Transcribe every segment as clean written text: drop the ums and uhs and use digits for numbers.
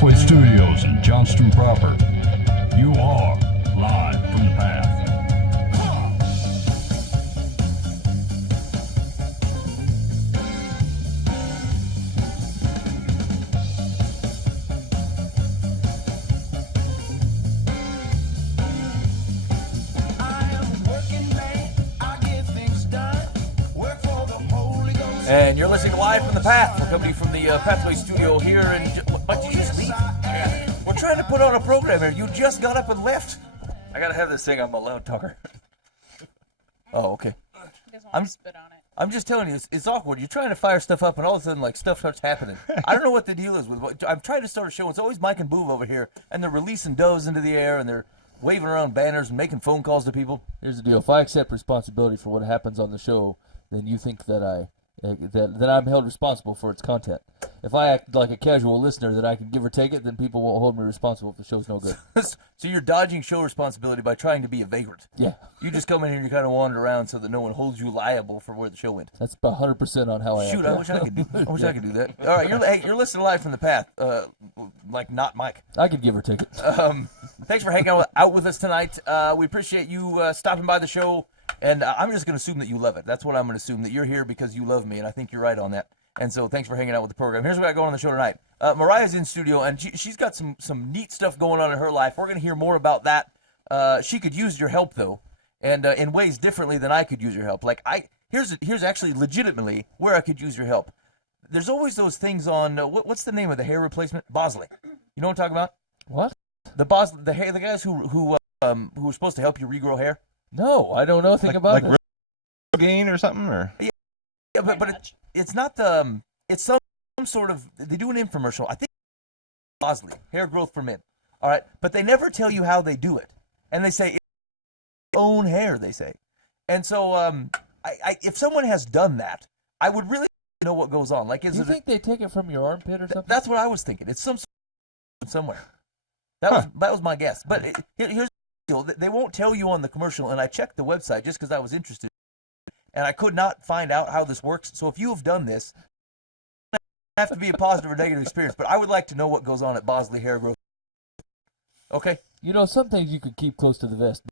Pathway Studios in Johnston proper. You are live from the path. And you're listening to Live from the Path. We're coming from the Pathway Studio here. And what did you just leave? Yeah. We're trying to put on a program here. You just got up and left. I gotta have this thing on my loud talker. Oh, okay. He doesn't want to spit on it. I'm just telling you, it's awkward. You're trying to fire stuff up, and all of a sudden, like, stuff starts happening. I don't know what the deal is with. I'm trying to start a show. It's always Mike and Boov over here, and they're releasing does into the air, and they're waving around banners and making phone calls to people. Here's the deal: if I accept responsibility for what happens on the show, then you think that that I'm held responsible for its content. If I act like a casual listener that I can give or take it, then people won't hold me responsible if the show's no good. So you're dodging show responsibility by trying to be a vagrant. Yeah. You just come in here and you kind of wander around so that no one holds you liable for where the show went. That's about 100% on how I act. Shoot, I wish I could do I could do that. All right, you're listening live from the path, like not Mike. I could give or take it. Thanks for hanging out with us tonight. We appreciate you stopping by the show. And I'm just going to assume that you love it. That's what I'm going to assume, that you're here because you love me, and I think you're right on that. And so thanks for hanging out with the program. Here's what I got going on the show tonight. Mariah's in studio, and she's got some neat stuff going on in her life. We're going to hear more about that. She could use your help, though, and in ways differently than I could use your help. Like, here's actually legitimately where I could use your help. There's always those things on, what's the name of the hair replacement? Bosley. You know what I'm talking about? What? The guys who were supposed to help you regrow hair? No, I don't know anything about it. Rogaine or something, or yeah, but it's not it's some sort of, they do an infomercial. I think Bosley, hair growth for men. All right, but they never tell you how they do it, and they say it's own hair. They say, and so if someone has done that, I would really know what goes on. Like, you think they take it from your armpit or something? That's what I was thinking. It's somewhere. That was my guess. But here's. They won't tell you on the commercial, and I checked the website just because I was interested, and I could not find out how this works. So if you have done this, it doesn't have to be a positive or negative experience, but I would like to know what goes on at Bosley Hair Growth. Okay? You know, some things you could keep close to the vest.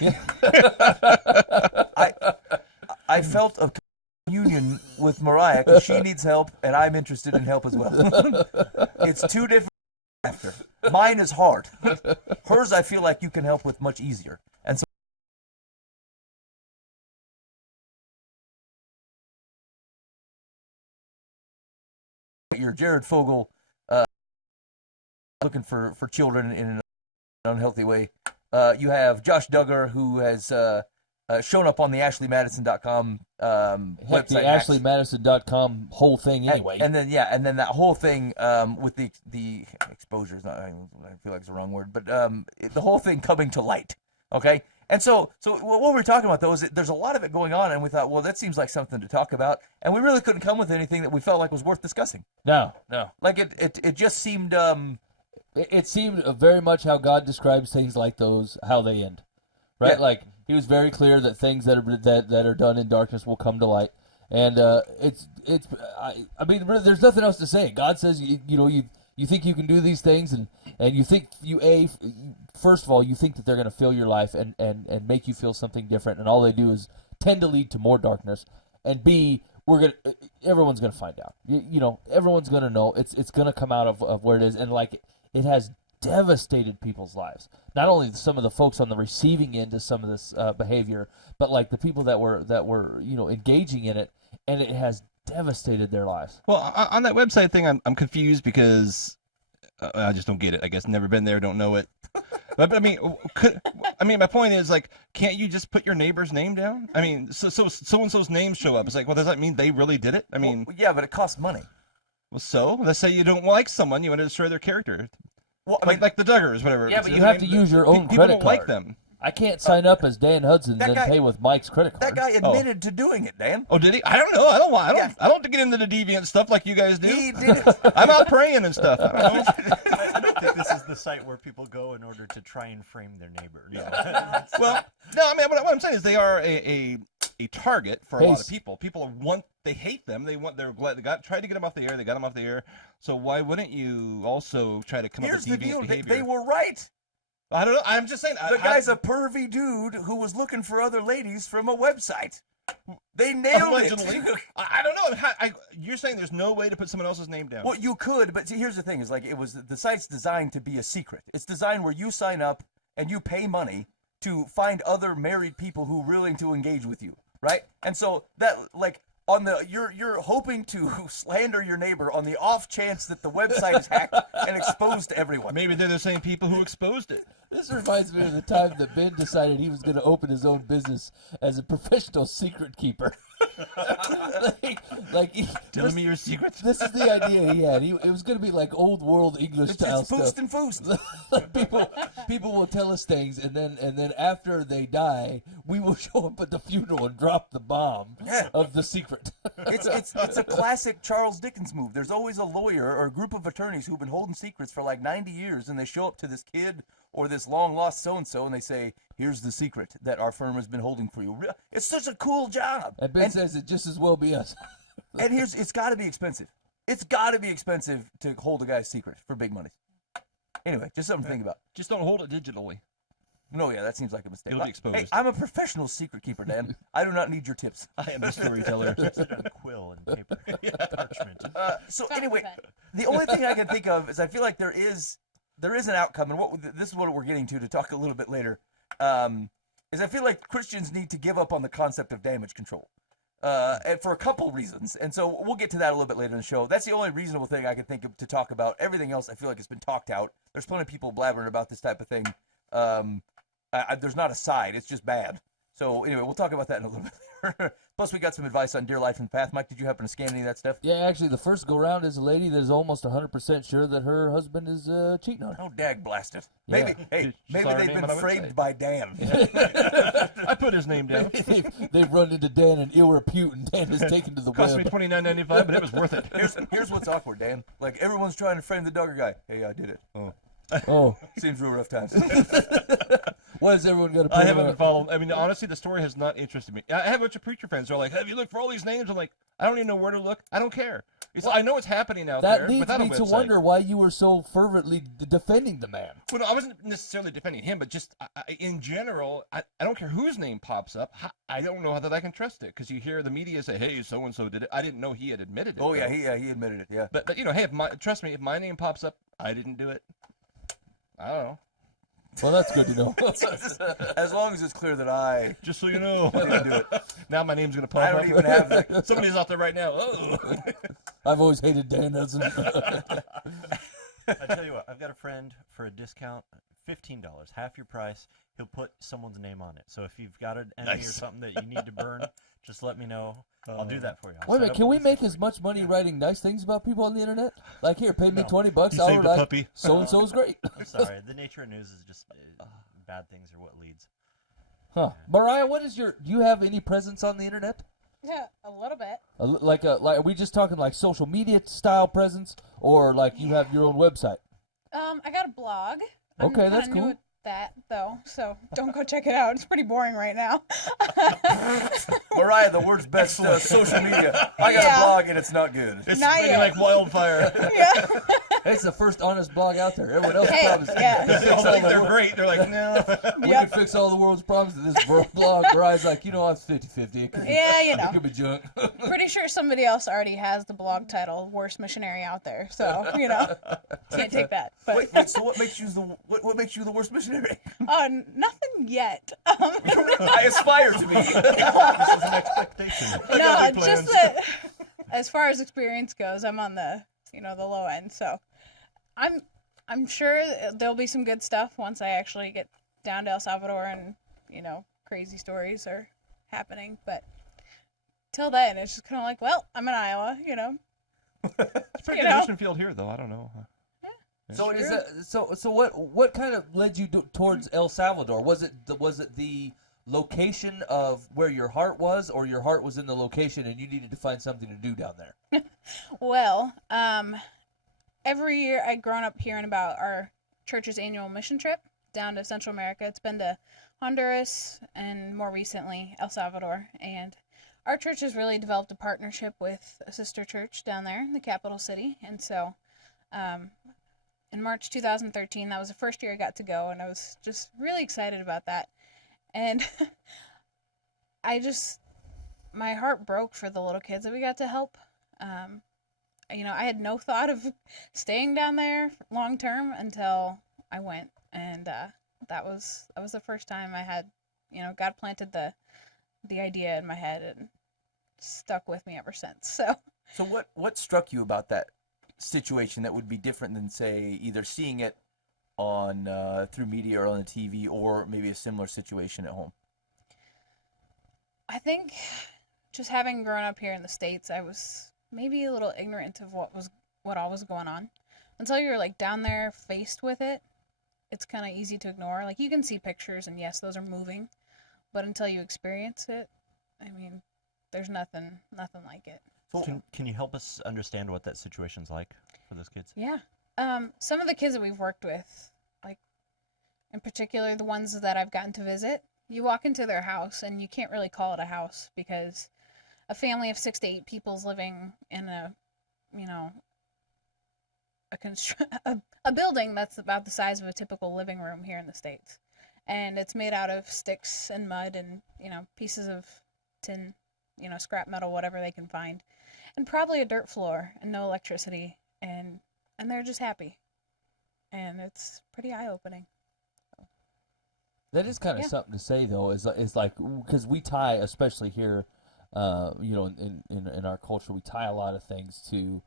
Yeah. I felt a communion with Mariah because she needs help, and I'm interested in help as well. It's two different. After. Mine is hard. Hers, I feel like you can help with much easier. And so you're Jared Fogle, looking for children in an unhealthy way. You have Josh Duggar, who has shown up on the AshleyMadison.com website. The AshleyMadison.com whole thing anyway. And then that whole thing with the exposure is not, I feel like it's the wrong word, but the whole thing coming to light. Okay? And so what we were talking about, though, is that there's a lot of it going on, and we thought, well, that seems like something to talk about, and we really couldn't come with anything that we felt like was worth discussing. No. Like, it just seemed... It seemed very much how God describes things like those, how they end. Right? Yeah. Like, he was very clear that things that are done in darkness will come to light, and I mean, there's nothing else to say. God says, you think you can do these things, and you think first of all, you think that they're going to fill your life and make you feel something different, and all they do is tend to lead to more darkness. And B, everyone's going to find out. Everyone's going to know. It's going to come out of where it is, and like it has devastated people's lives. Not only some of the folks on the receiving end of some of this behavior, but like the people that were engaging in it, and it has devastated their lives. Well, on that website thing, I'm confused because I just don't get it. I guess never been there, don't know it. But I mean, my point is, like, can't you just put your neighbor's name down? I mean, so and so's names show up. It's like, well, does that mean they really did it? I mean, well, yeah, but it costs money. Well, so let's say you don't like someone, you want to destroy their character. Well, like the Duggars, whatever. Yeah, but you have to use your own people credit don't card. Like them. I can't sign up as Dan Hudson and pay with Mike's credit card. That guy admitted to doing it, Dan. Oh, did he? I don't know. I don't get into the deviant stuff like you guys do. He did it. I'm out praying and stuff. I don't know. I don't think this is the site where people go in order to try and frame their neighbor. Yeah. Well, no, I mean, what I'm saying is they are a a target for a lot of Hey, people. People they hate them. They're glad tried to get them off the air. They got them off the air. So why wouldn't you also try to come Here's up the with deviant deal. behavior? They were right. I don't know. I'm just saying. The guy's a pervy dude who was looking for other ladies from a website. They nailed allegedly. it. I don't know. You're saying there's no way to put someone else's name down. Well, you could, but see, here's the thing: is like the site's designed to be a secret. It's designed where you sign up and you pay money to find other married people who are willing to engage with you, right? And so that like on the you're hoping to slander your neighbor on the off chance that the website is hacked and exposed to everyone. Maybe they're the same people who exposed it. This reminds me of the time that Ben decided he was going to open his own business as a professional secret keeper. Telling me your secrets. This is the idea he had. It was going to be like old world English style It's stuff. boost and foost. Like people will tell us things, and then after they die, we will show up at the funeral and drop the bomb Yeah. of the secret. It's a classic Charles Dickens move. There's always a lawyer or a group of attorneys who've been holding secrets for like 90 years, and they show up to this kid or this long lost so and so, and they say, "Here's the secret that our firm has been holding for you." It's such a cool job. And Ben says it just as well be us. And it's got to be expensive. It's got to be expensive to hold a guy's secret for big money. Anyway, just something to think about. Just don't hold it digitally. No, yeah, that seems like a mistake. It'll be exposed. Hey, I'm a professional secret keeper, Dan. I do not need your tips. I am a storyteller. Sit on a quill and paper, parchment. So Stop anyway, with it. the only thing I can think of is I feel like there is an outcome, and this is what we're getting to talk a little bit later. Is I feel like Christians need to give up on the concept of damage control, and for a couple reasons. And so we'll get to that a little bit later in the show. That's the only reasonable thing I can think of to talk about. Everything else I feel like has been talked out. There's plenty of people blabbering about this type of thing. There's not a side. It's just bad. So anyway, we'll talk about that in a little bit later. Plus, we got some advice on Dear Life and Path. Mike, did you happen to scan any of that stuff? Yeah, actually, the first go round is a lady that is almost 100% sure that her husband is cheating on her. Oh, dag blast it. Maybe, Yeah. hey, She maybe saw her they've name been on a framed website. by Dan. I put his name down. They've run into Dan in ill repute, and Dan is taken to the Cost me web. $29.95, but it was worth it. Here's what's awkward, Dan. Like, everyone's trying to frame the Duggar guy. Hey, I did it. Oh, Oh, seems real rough times. why is everyone going to I haven't been following. I mean, honestly, the story has not interested me. I have a bunch of preacher friends who are like, "Have you looked for all these names?" I'm like, I don't even know where to look. I don't care. I know it's happening out there That leads without a me to website. wonder why you were so fervently defending the man. Well, no, I wasn't necessarily defending him, but just in general, I don't care whose name pops up. I don't know that I can trust it because you hear the media say, "Hey, so and so did it." I didn't know he had admitted it. Oh, yeah, though. he admitted it, yeah. But you know, hey, trust me, if my name pops up, I didn't do it. I don't know. Well, that's good to know. As long as it's clear that I Just so you know. didn't do it. Now my name's gonna pop I up. don't even have that. Somebody's out there right now. Oh. I've always hated Dan Hudson. I tell you what, I've got a friend for a discount, $15, half your price. He'll put someone's name on it. So if you've got an enemy or Nice. something that you need to burn, just let me know. I'll do that for you. I'll Wait a set minute, up can we this- make as much money writing nice things about people on the internet? Like, here, pay me No. $20, You I'll saved a write puppy. so-and-so's great. Sorry, the nature of news is just bad things are what leads. Huh. Mariah, do you have any presence on the internet? Yeah, a little bit. Like, are we just talking like social media style presence, or like you have your own website? I got a blog. Okay, I'm that's kinda new cool. at that though, so don't go check it out. It's pretty boring right now. Mariah, the world's best social media. I got Yeah. a blog and it's not good. It's Not spreading yet. like wildfire. Yeah. It's the first honest blog out there. Everyone else Hey, promises yeah. They all think they're great. They're like, no. we Yep. can fix all the world's problems. This blog, Mariah's like, it's 50-50. It could be, Yeah, you know. it could be junk. Pretty sure somebody else already has the blog title "Worst Missionary Out There," so can't take that. But Wait, so what makes you the worst missionary? nothing yet. I aspire to be. This is an expectation. No, big just plans. that as far as experience goes, I'm on the the low end. So I'm sure there'll be some good stuff once I actually get down to El Salvador and crazy stories are happening. But till then, it's just kind of like, well, I'm in Iowa. It's pretty You good know? mission field here, though. I don't know. So is that, so what kind of led you towards El Salvador? Was it the location of where your heart was, or your heart was in the location and you needed to find something to do down there? Well, every year I'd grown up hearing about our church's annual mission trip down to Central America. It's been to Honduras and more recently El Salvador. And our church has really developed a partnership with a sister church down there in the capital city. And so in March 2013, that was the first year I got to go, and I was just really excited about that. And my heart broke for the little kids that we got to help. I had no thought of staying down there long term until I went, and that was the first time I had, God planted the idea in my head and stuck with me ever since. So what struck you about that situation that would be different than, say, either seeing it on through media or on the TV, or maybe a similar situation at home? I think just having grown up here in the States, I was maybe a little ignorant of what all was going on. Until you're like down there faced with it, it's kind of easy to ignore. Like, you can see pictures and yes, those are moving, but until you experience it, I mean, there's nothing like it. Can you help us understand what that situation's like for those kids? Yeah. Some of the kids that we've worked with, like in particular the ones that I've gotten to visit, you walk into their house and you can't really call it a house because a family of 6 to 8 people's living in a building that's about the size of a typical living room here in the States. And it's made out of sticks and mud and, pieces of tin, scrap metal, whatever they can find. And probably a dirt floor and no electricity. And they're just happy. And it's pretty eye-opening. That is kind of something to say, though. Is like, because we tie, especially here, in our culture, we tie a lot of things to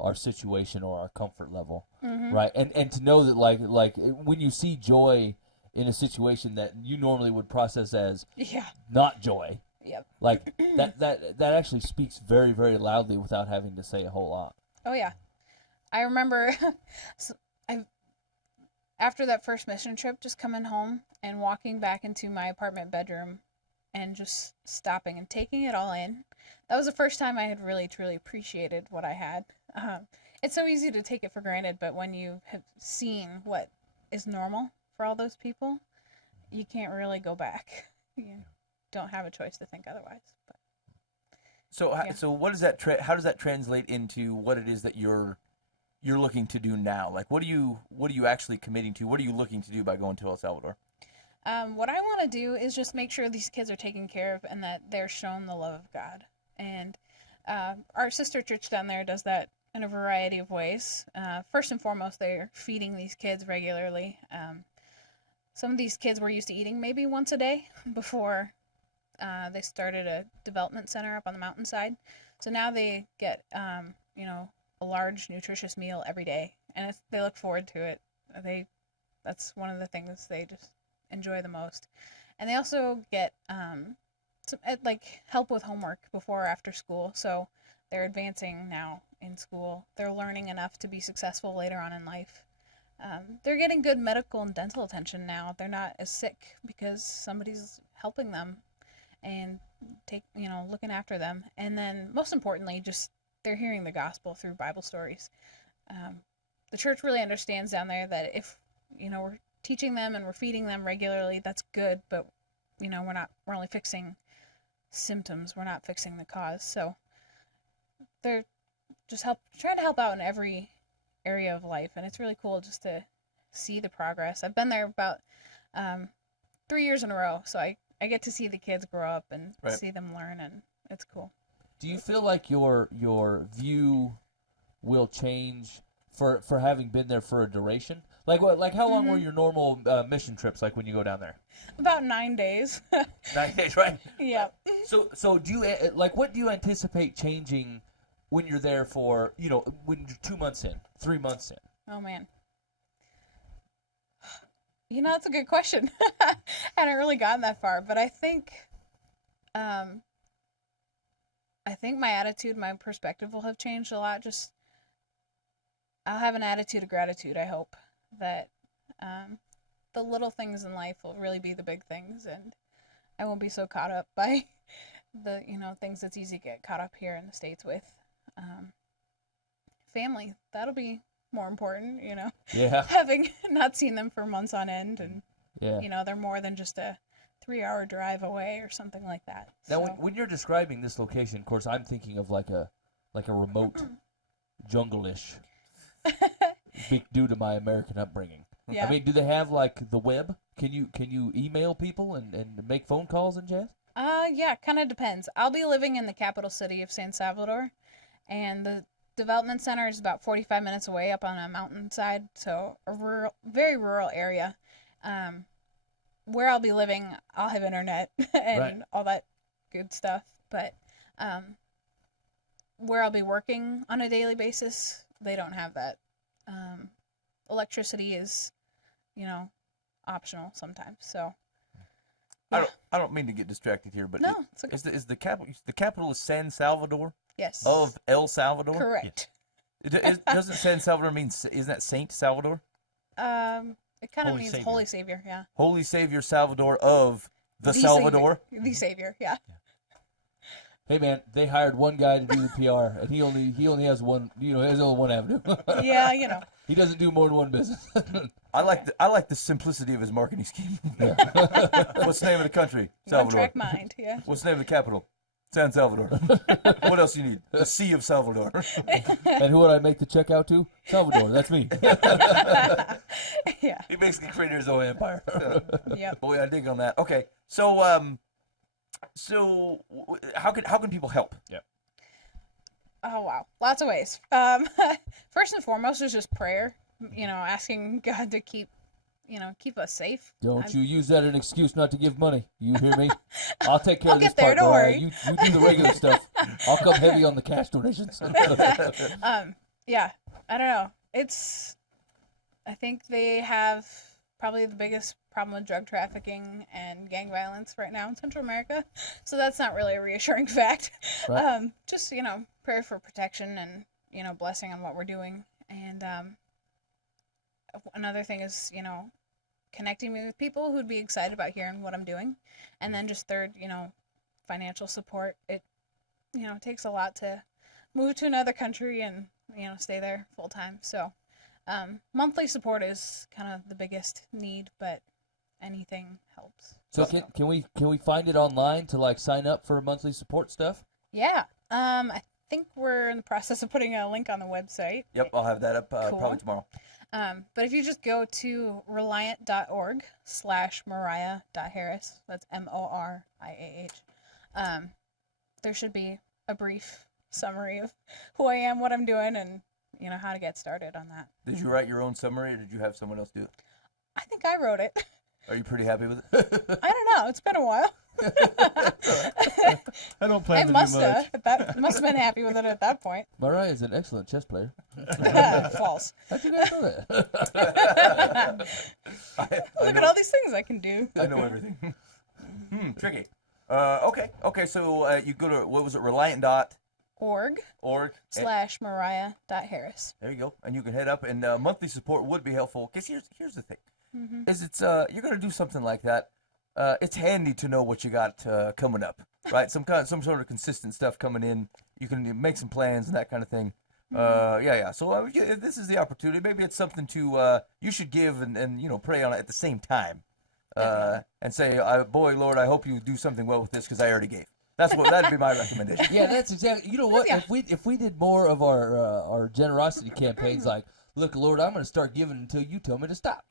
our situation or our comfort level, right? And to know that like when you see joy in a situation that you normally would process as not joy, Yep. like that actually speaks very, very loudly without having to say a whole lot. Oh yeah, I remember after that first mission trip, just coming home and walking back into my apartment bedroom and just stopping and taking it all in. That was the first time I had really, truly appreciated what I had. It's so easy to take it for granted, but when you have seen what is normal for all those people, you can't really go back. You don't have a choice to think otherwise. But So what does that how does that translate into what it is that you're looking to do now? Like, what are you actually committing to? What are you looking to do by going to El Salvador? What I want to do is just make sure these kids are taken care of and that they're shown the love of God. And our sister church down there does that in a variety of ways. First and foremost, they're feeding these kids regularly. Some of these kids were used to eating maybe once a day before they started a development center up on the mountainside. So now they get, a large, nutritious meal every day, and they look forward to it. That's one of the things they just enjoy the most. And they also get help with homework before or after school. So they're advancing now in school. They're learning enough to be successful later on in life. They're getting good medical and dental attention now. They're not as sick because somebody's helping them and looking after them. And then most importantly, just they're hearing the gospel through Bible stories. The church really understands down there that if we're teaching them and we're feeding them regularly, that's good, but we're only fixing symptoms, we're not fixing the cause. So they're just trying to help out in every area of life, and it's really cool just to see the progress. I've been there about 3 years in a row, so I get to see the kids grow up and see them learn, and it's cool. Do you feel like your view will change for having been there for a duration? Like how long were your normal mission trips like when you go down there? About 9 days. 9 days, right? Yep. So do you what do you anticipate changing when you're there for when you're 2 months in, 3 months in? Oh man. That's a good question. I hadn't really gotten that far, but I think my attitude, my perspective will have changed a lot. Just I'll have an attitude of gratitude, I hope, that the little things in life will really be the big things, and I won't be so caught up by the things that's easy to get caught up here in the States with. Family, that'll be more important, you know. Yeah. Having not seen them for months on end, and Yeah. you know, they're more than just a 3-hour drive away or something like that. Now, So, when you're describing this location, of course, I'm thinking of like a remote jungle-ish, due to my American upbringing. yeah. I mean, do they have like the web? Can you email people and make phone calls and jazz? Yeah, kind of depends. I'll be living in the capital city of San Salvador, and the development center is about 45 minutes away up on a mountainside, so a rural, very rural area. Where I'll be living, I'll have internet and Right. all that good stuff, but where I'll be working on a daily basis, they don't have that. Electricity is, you know, optional sometimes, so I don't mean to get distracted here, but no, it's okay. is the capital is San Salvador Yes. of El Salvador? Correct. Doesn't San Salvador mean, isn't that Saint Salvador? It kind of Holy means Savior. Holy Savior, yeah. Holy Savior Salvador of the Savior. Salvador. The Savior, yeah. Hey man, they hired one guy to do the PR, and he only has one. You know, he has only one avenue. Yeah, you know. He doesn't do more than one business. I like the simplicity of his marketing scheme. What's the name of the country? One Salvador. track mind, yeah. What's the name of the capital? San Salvador. What else you need? The Sea of Salvador. And who would I make the check out to? Salvador. That's me. Yeah. He basically created his own empire. Yep. Boy, I dig on that. Okay, so how can people help? Oh wow, lots of ways. First and foremost is just prayer. You know, asking God to keep us safe. Don't you use that as an excuse not to give money. You hear me? I'll take care of this get there, part, don't Mariah. worry. You do the regular stuff. I'll come heavy on the cash donations. Yeah, I don't know. I think they have probably the biggest problem with drug trafficking and gang violence right now in Central America. So that's not really a reassuring fact. Right. Just, you know, prayer for protection and, you know, blessing on what we're doing. And another thing is, you know, connecting me with people who'd be excited about hearing what I'm doing. And then just third, you know, financial support. It, you know, takes a lot to move to another country and, you know, stay there full time. So monthly support is kind of the biggest need, but anything helps. So can we find it online to like sign up for monthly support stuff? Yeah. I think we're in the process of putting a link on the website. Yep, I'll have that up Cool. probably tomorrow. But if you just go to reliant.org/Mariah.Harris, that's MORIAH, there should be a brief summary of who I am, what I'm doing, and, you know, how to get started on that. Did you write your own summary, or did you have someone else do it? I think I wrote it. Are you pretty happy with it? I don't know. It's been a while. I don't I plan to do must much. must have been happy with it at that point. Mariah is an excellent chess player. False. How'd you guys know that? Look at all these things I can do. I know everything. Tricky. Okay. So you go to, what was it? Reliant.org. org/Mariah.Harris. There you go, and you can head up. And monthly support would be helpful. Cause here's the thing, is it's you're gonna do something like that. It's handy to know what you got coming up, right? Some sort of consistent stuff coming in. You can make some plans and that kind of thing. Yeah. So if this is the opportunity, maybe it's something to you should give and you know, pray on it at the same time, and say, boy, Lord, I hope you do something well with this because I already gave. That'd be my recommendation. Yeah, that's exactly. You know what? Yeah. If we did more of our generosity campaigns, like, look, Lord, I'm going to start giving until you tell me to stop,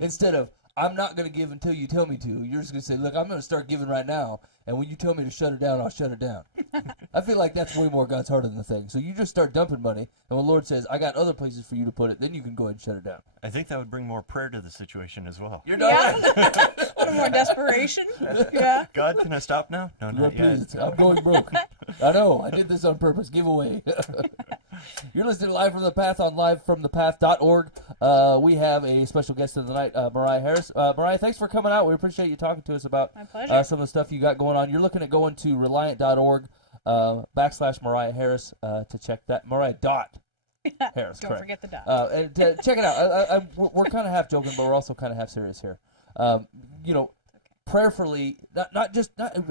instead of I'm not going to give until you tell me to. You're just going to say, look, I'm going to start giving right now, and when you tell me to shut it down, I'll shut it down. I feel like that's way more God's heart than the thing. So you just start dumping money, and when the Lord says, I got other places for you to put it, then you can go ahead and shut it down. I think that would bring more prayer to the situation as well. You're done. Yeah. A little more desperation. Yeah. God, can I stop now? No, Lord, not yet. please, I'm going broke. I know, I did this on purpose. Giveaway. You're listening to Live from the Path on livefromthepath.org. We have a special guest of the night, Mariah Harris. Mariah, thanks for coming out. We appreciate you talking to us about My pleasure. some of the stuff you got going on. You're looking at going to reliant.org /Mariah Harris to check that. Mariah Harris, Don't correct. forget the dot. And to check it out. We're kind of half joking, but we're also kind of half serious here. You know, prayerfully, not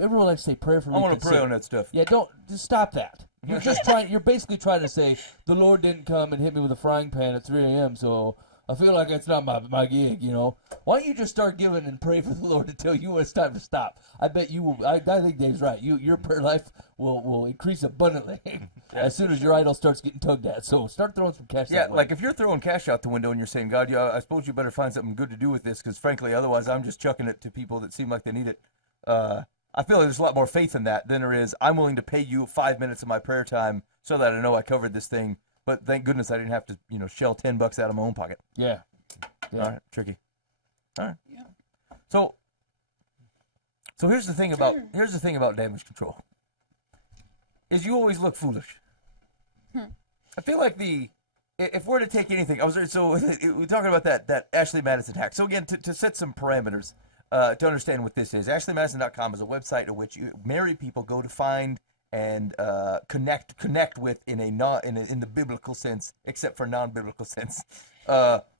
everyone likes to say prayerfully. I want to pray consider. on that stuff. Yeah, don't just stop that. You're basically trying to say the Lord didn't come and hit me with a frying pan at 3 a.m. So I feel like it's not my gig, you know. Why don't you just start giving and pray for the Lord to tell you when it's time to stop? I bet you will. I think Dave's right. Your prayer life will increase abundantly as soon as your idol starts getting tugged at. So start throwing some cash. Yeah, that way. like if you're throwing cash out the window and you're saying, God, yeah, I suppose you better find something good to do with this, because frankly, otherwise I'm just chucking it to people that seem like they need it. I feel like there's a lot more faith in that than there is, I'm willing to pay you 5 minutes of my prayer time so that I know I covered this thing, but thank goodness I didn't have to, shell $10 out of my own pocket. yeah. All right, tricky. All right. Yeah. So here's the thing about damage control. Is you always look foolish. I feel like if we're to take anything, we're talking about that Ashley Madison hack. So again, to set some parameters, to understand what this is, AshleyMadison.com is a website in which married people go to find and connect with in the biblical sense, except for non-biblical sense.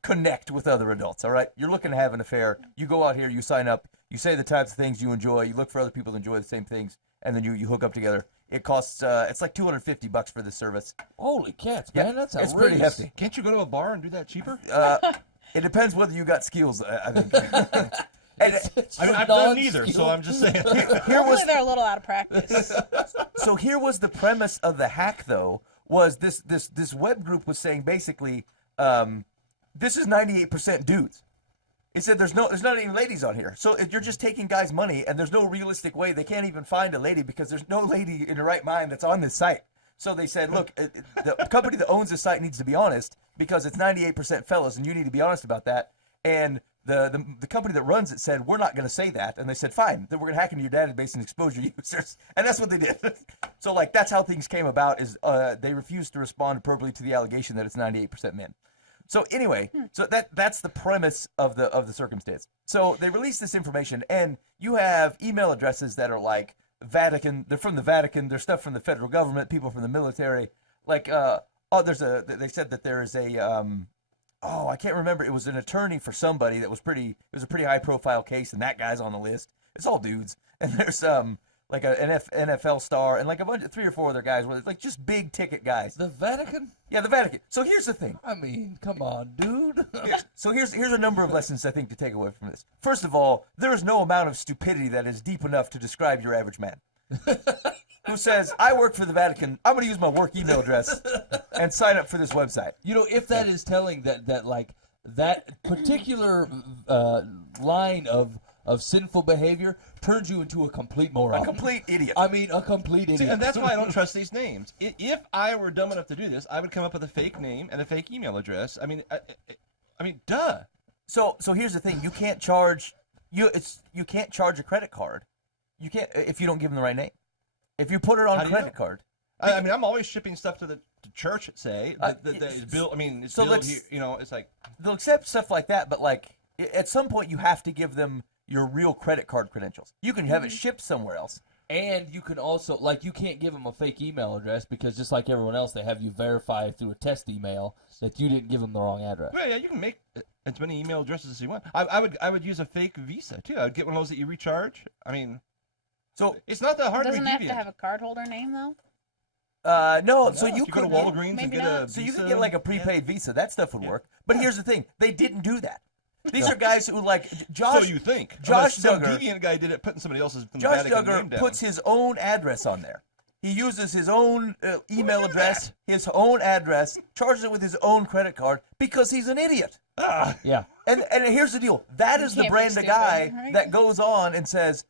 Connect with other adults. All right, you're looking to have an affair. You go out here, you sign up, you say the types of things you enjoy, you look for other people that enjoy the same things, and then you hook up together. It costs it's like $250 for this service. Holy cats, Yeah, man! That's it's pretty outrageous. hefty. Can't you go to a bar and do that cheaper? It depends whether you got skills, I think. I mean, I've done neither, so I'm just saying. Hopefully they're a little out of practice. So here was the premise of the hack, though, was this web group was saying basically, this is 98% dudes. It said there's not any ladies on here. So if you're just taking guys' money, and there's no realistic way, they can't even find a lady because there's no lady in the right mind that's on this site. So they said, look, the company that owns this site needs to be honest, because it's 98% fellas, and you need to be honest about that. And the company that runs it said, we're not going to say that. And they said, fine, then we're going to hack into your database and expose your users. And that's what they did. So that's how things came about, is they refused to respond appropriately to the allegation that it's 98% men. So anyway, so that's the premise of the circumstance. So they released this information, and you have email addresses that are like Vatican. They're from the Vatican. They're stuff from the federal government, people from the military. They said that there is a I can't remember. It was an attorney for somebody that was it was a pretty high profile case, and that guy's on the list. It's all dudes, and there's like an NFL star and like a bunch of 3 or 4 other guys, like just big ticket guys. The Vatican? Yeah, the Vatican. So here's the thing. I mean, come on, dude. So here's a number of lessons I think to take away from this. First of all, there is no amount of stupidity that is deep enough to describe your average man. Who says, I work for the Vatican, I'm going to use my work email address and sign up for this website. You know, if that is telling that particular line of sinful behavior turns you into a complete moron. A complete idiot. I mean, a complete idiot. See, and that's why I don't trust these names. If I were dumb enough to do this, I would come up with a fake name and a fake email address. I mean, duh. So here's the thing: you can't charge you can't charge a credit card. You can't if you don't give them the right name. If you put it on How a do you credit know? card. I mean, I'm always shipping stuff to the church. Say it's billed. I mean, it's So billed. let's- It's like They'll accept stuff like that, but at some point you have to give them your real credit card credentials. You can have it shipped somewhere else. And you can also, you can't give them a fake email address because just like everyone else, they have you verify through a test email that you didn't give them the wrong address. well, yeah, you can make as many email addresses as you want. I would use a fake Visa too. I'd get one of those that you recharge. I mean, So it's not that hard Doesn't to have be to deviant. have a cardholder name though. no, No, so you if you go could to Walgreens and maybe get not. a So you could Visa, get like a prepaid Visa. That stuff would work. But here's the thing: they didn't do that. These are guys who Josh. So you think Josh Unless some Duggar- deviant guy did it, putting somebody else's from the Josh Vatican name Duggar down. puts his own address on there. He uses his own email address, his own address, charges it with his own credit card because he's an idiot. Yeah. And here's the deal: that is the can't be brand of stupid, guy right? that goes on and says,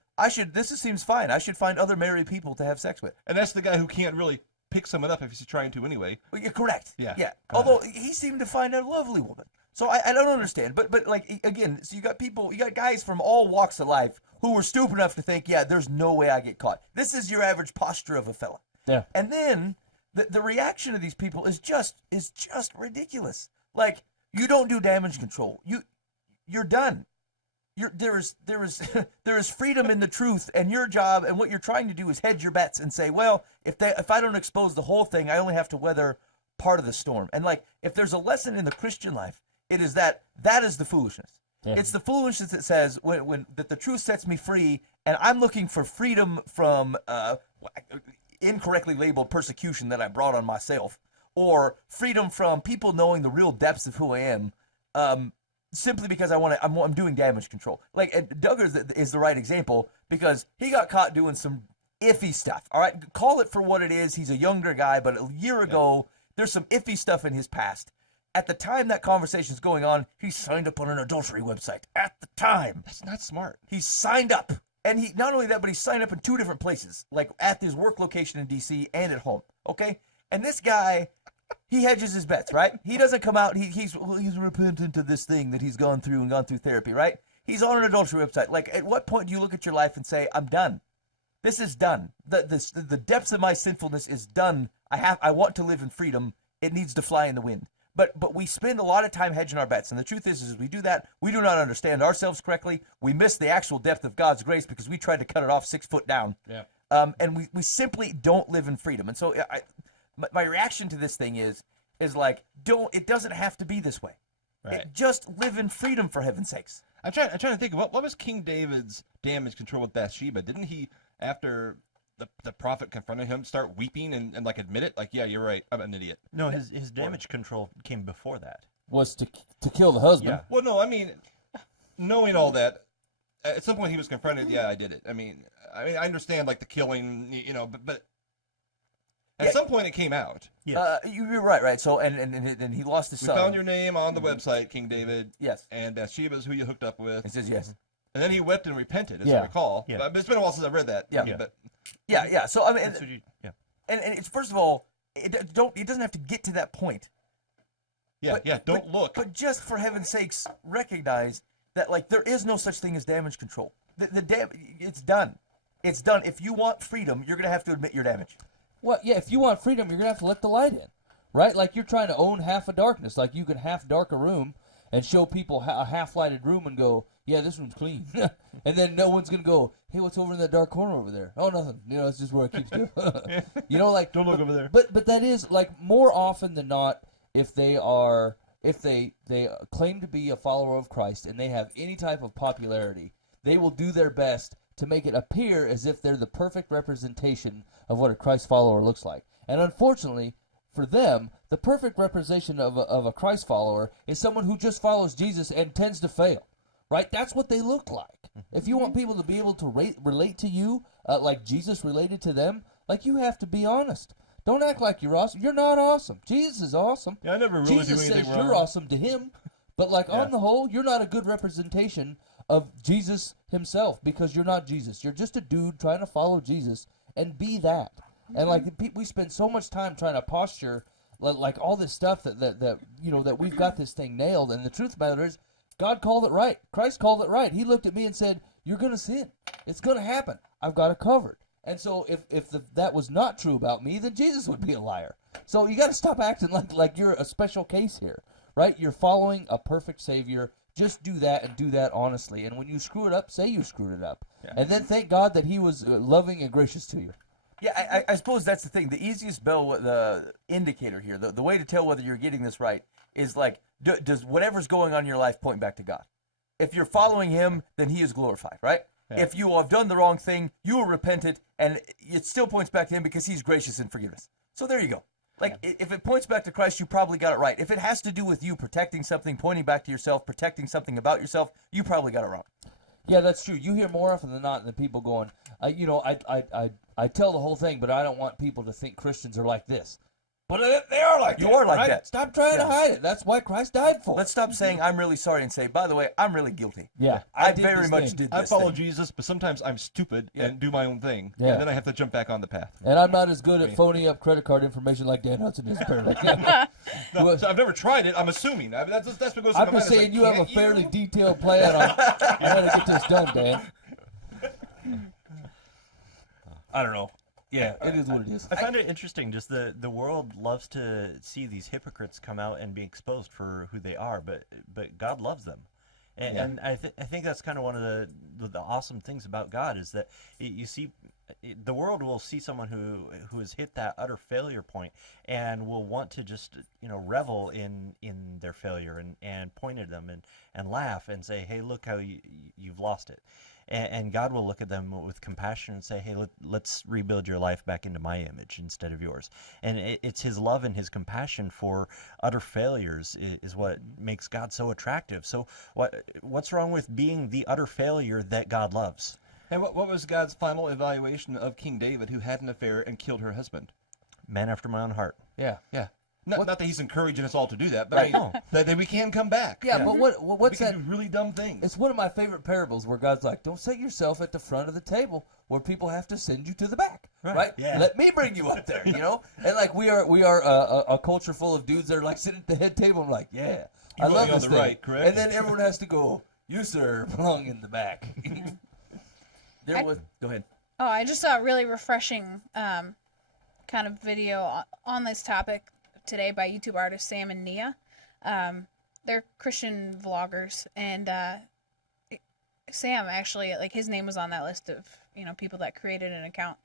This seems fine. I should find other married people to have sex with." And that's the guy who can't really pick someone up if he's trying to anyway. Well, you're correct. Yeah. Yeah. Although he seemed to find a lovely woman. So I don't understand. But again, so you got guys from all walks of life who were stupid enough to think, yeah, there's no way I get caught. This is your average posture of a fella. Yeah. And then the reaction of these people is just ridiculous. You don't do damage control. You're done. There is freedom in the truth, and your job and what you're trying to do is hedge your bets and say, well, if I don't expose the whole thing, I only have to weather part of the storm. And if there's a lesson in the Christian life, it is that is the foolishness. Yeah. It's the foolishness that says when that the truth sets me free, and I'm looking for freedom from incorrectly labeled persecution that I brought on myself, or freedom from people knowing the real depths of who I am, simply because I'm doing damage control. Like, and Duggar is the right example because he got caught doing some iffy stuff. All right, call it for what it is. He's a younger guy, but a year ago, there's some iffy stuff in his past. At the time that conversation's going on, he signed up on an adultery website. At the time, That's not smart. he signed up, and he not only that, but he signed up in 2 different places, like at his work location in DC and at home. Okay, and this guy, he hedges his bets, right? He doesn't come out. He's repentant of this thing that he's gone through and gone through therapy, right? He's on an adultery website. Like, at what point do you look at your life and say, "I'm done. This is done. The depths of my sinfulness is done. I want to live in freedom. It needs to fly in the wind." But we spend a lot of time hedging our bets, and the truth is we do that. We do not understand ourselves correctly. We miss the actual depth of God's grace because we tried to cut it off 6 foot down. Yeah. And we simply don't live in freedom. And so my reaction to this thing is like, it doesn't have to be this way. Right. Just live in freedom, for heaven's sakes. I'm trying to think of what was King David's damage control with Bathsheba? Didn't he, after the prophet confronted him, start weeping and like admit it? Like, yeah, you're right. I'm an idiot. No, his damage control came before that. Was to kill the husband. Yeah. Well, no, I mean, knowing all that, at some point he was confronted. Yeah, I did it. I mean, I understand like the killing, but at some point it came out. Yes. You're right. So and he lost his We son. found your name on the website, King David. Yes. And Bathsheba's who you hooked up with. He says yes. And then he wept and repented, as Yeah. I recall. Yeah. But it's been a while since I've read that. Yeah. Yeah. But Yeah. So I mean, That's what you, yeah. and it's, first of all, it doesn't have to get to that point. don't look. But just for heaven's sakes, recognize that like there is no such thing as damage control. It's done. It's done. If you want freedom, you're gonna have to admit your damage. Well, yeah, if you want freedom, you're going to have to let the light in, right? Like you're trying to own half a darkness. Like you can half dark a room and show people a half-lighted room and go, yeah, this room's clean. And then no one's going to go, hey, what's over in that dark corner over there? Oh, nothing. It's just where it keeps doing. Like, Don't look over there. But that is, like, more often than not, if they claim to be a follower of Christ and they have any type of popularity, they will do their best to make it appear as if they're the perfect representation of what a Christ follower looks like. And unfortunately, for them, the perfect representation of a Christ follower is someone who just follows Jesus and tends to fail, right? That's what they look like. If you want people to be able to relate to you like Jesus related to them, like you have to be honest. Don't act like you're awesome. You're not awesome. Jesus is awesome. Yeah, I never really Jesus do anything says wrong. you're awesome to him, but like on the whole, you're not a good representation of Jesus himself because you're not Jesus. You're just a dude trying to follow Jesus and be that. And like we spend so much time trying to posture like all this stuff that we've got this thing nailed. And the truth of the matter is, God called it right. Christ called it right. He looked at me and said, "You're going to sin. It's going to happen. I've got it covered." And so if that was not true about me, then Jesus would be a liar. So you got to stop acting like you're a special case here, right? You're following a perfect Savior. Just do that and do that honestly. And when you screw it up, say you screwed it up. Yeah. And then thank God that he was loving and gracious to you. Yeah, I suppose that's the thing. The easiest the indicator here, the way to tell whether you're getting this right is like, does whatever's going on in your life point back to God? If you're following him, then he is glorified, right? Yeah. If you have done the wrong thing, you will repent it, and it still points back to him because he's gracious in forgiveness. So there you go. Like, if it points back to Christ, you probably got it right. If it has to do with you protecting something, pointing back to yourself, protecting something about yourself, you probably got it wrong. Yeah, that's true. You hear more often than not the people going, I tell the whole thing, but I don't want people to think Christians are like this. But they are like that. You are like right? that. Stop trying to hide it. That's why Christ died for. Let's stop saying I'm really sorry and say, by the way, I'm really guilty. Yeah, I did very this much thing. did I this follow thing. Jesus, but sometimes I'm stupid and do my own thing. Yeah. And then I have to jump back on the path. And I'm not as good at phoning up credit card information like Dan Hudson is, apparently. No, so I've never tried it. I'm assuming. That's what goes through I'm my mind. just It's saying like, you have a can't fairly you? detailed plan on how to get this done, Dan. I don't know. Yeah, it is what it is. I find it interesting. Just the world loves to see these hypocrites come out and be exposed for who they are, but God loves them, and I think that's kind of one of the awesome things about God is that you see the world will see someone who has hit that utter failure point and will want to just revel in their failure and point at them and laugh and say, hey, look how you've lost it. And God will look at them with compassion and say, hey, let's rebuild your life back into my image instead of yours. And it's his love and his compassion for utter failures is what makes God so attractive. So what's wrong with being the utter failure that God loves? And what was God's final evaluation of King David, who had an affair and killed her husband? Man after my own heart. Yeah. Yeah. Not that he's encouraging us all to do that, but Right. I mean, that we can come back. Yeah, but what's we that? can do really dumb things. It's one of my favorite parables where God's like, don't set yourself at the front of the table where people have to send you to the back, right? Yeah. Let me bring you up there, And like we are a culture full of dudes that are like sitting at the head table. I'm like, yeah, I You're love really on this the thing. right, correct? And then everyone has to go, you sir belong in the back. Go ahead. Oh, I just saw a really refreshing kind of video on this topic today by YouTube artists Sam and Nia. They're Christian vloggers, and Sam actually, like, his name was on that list of people that created an account,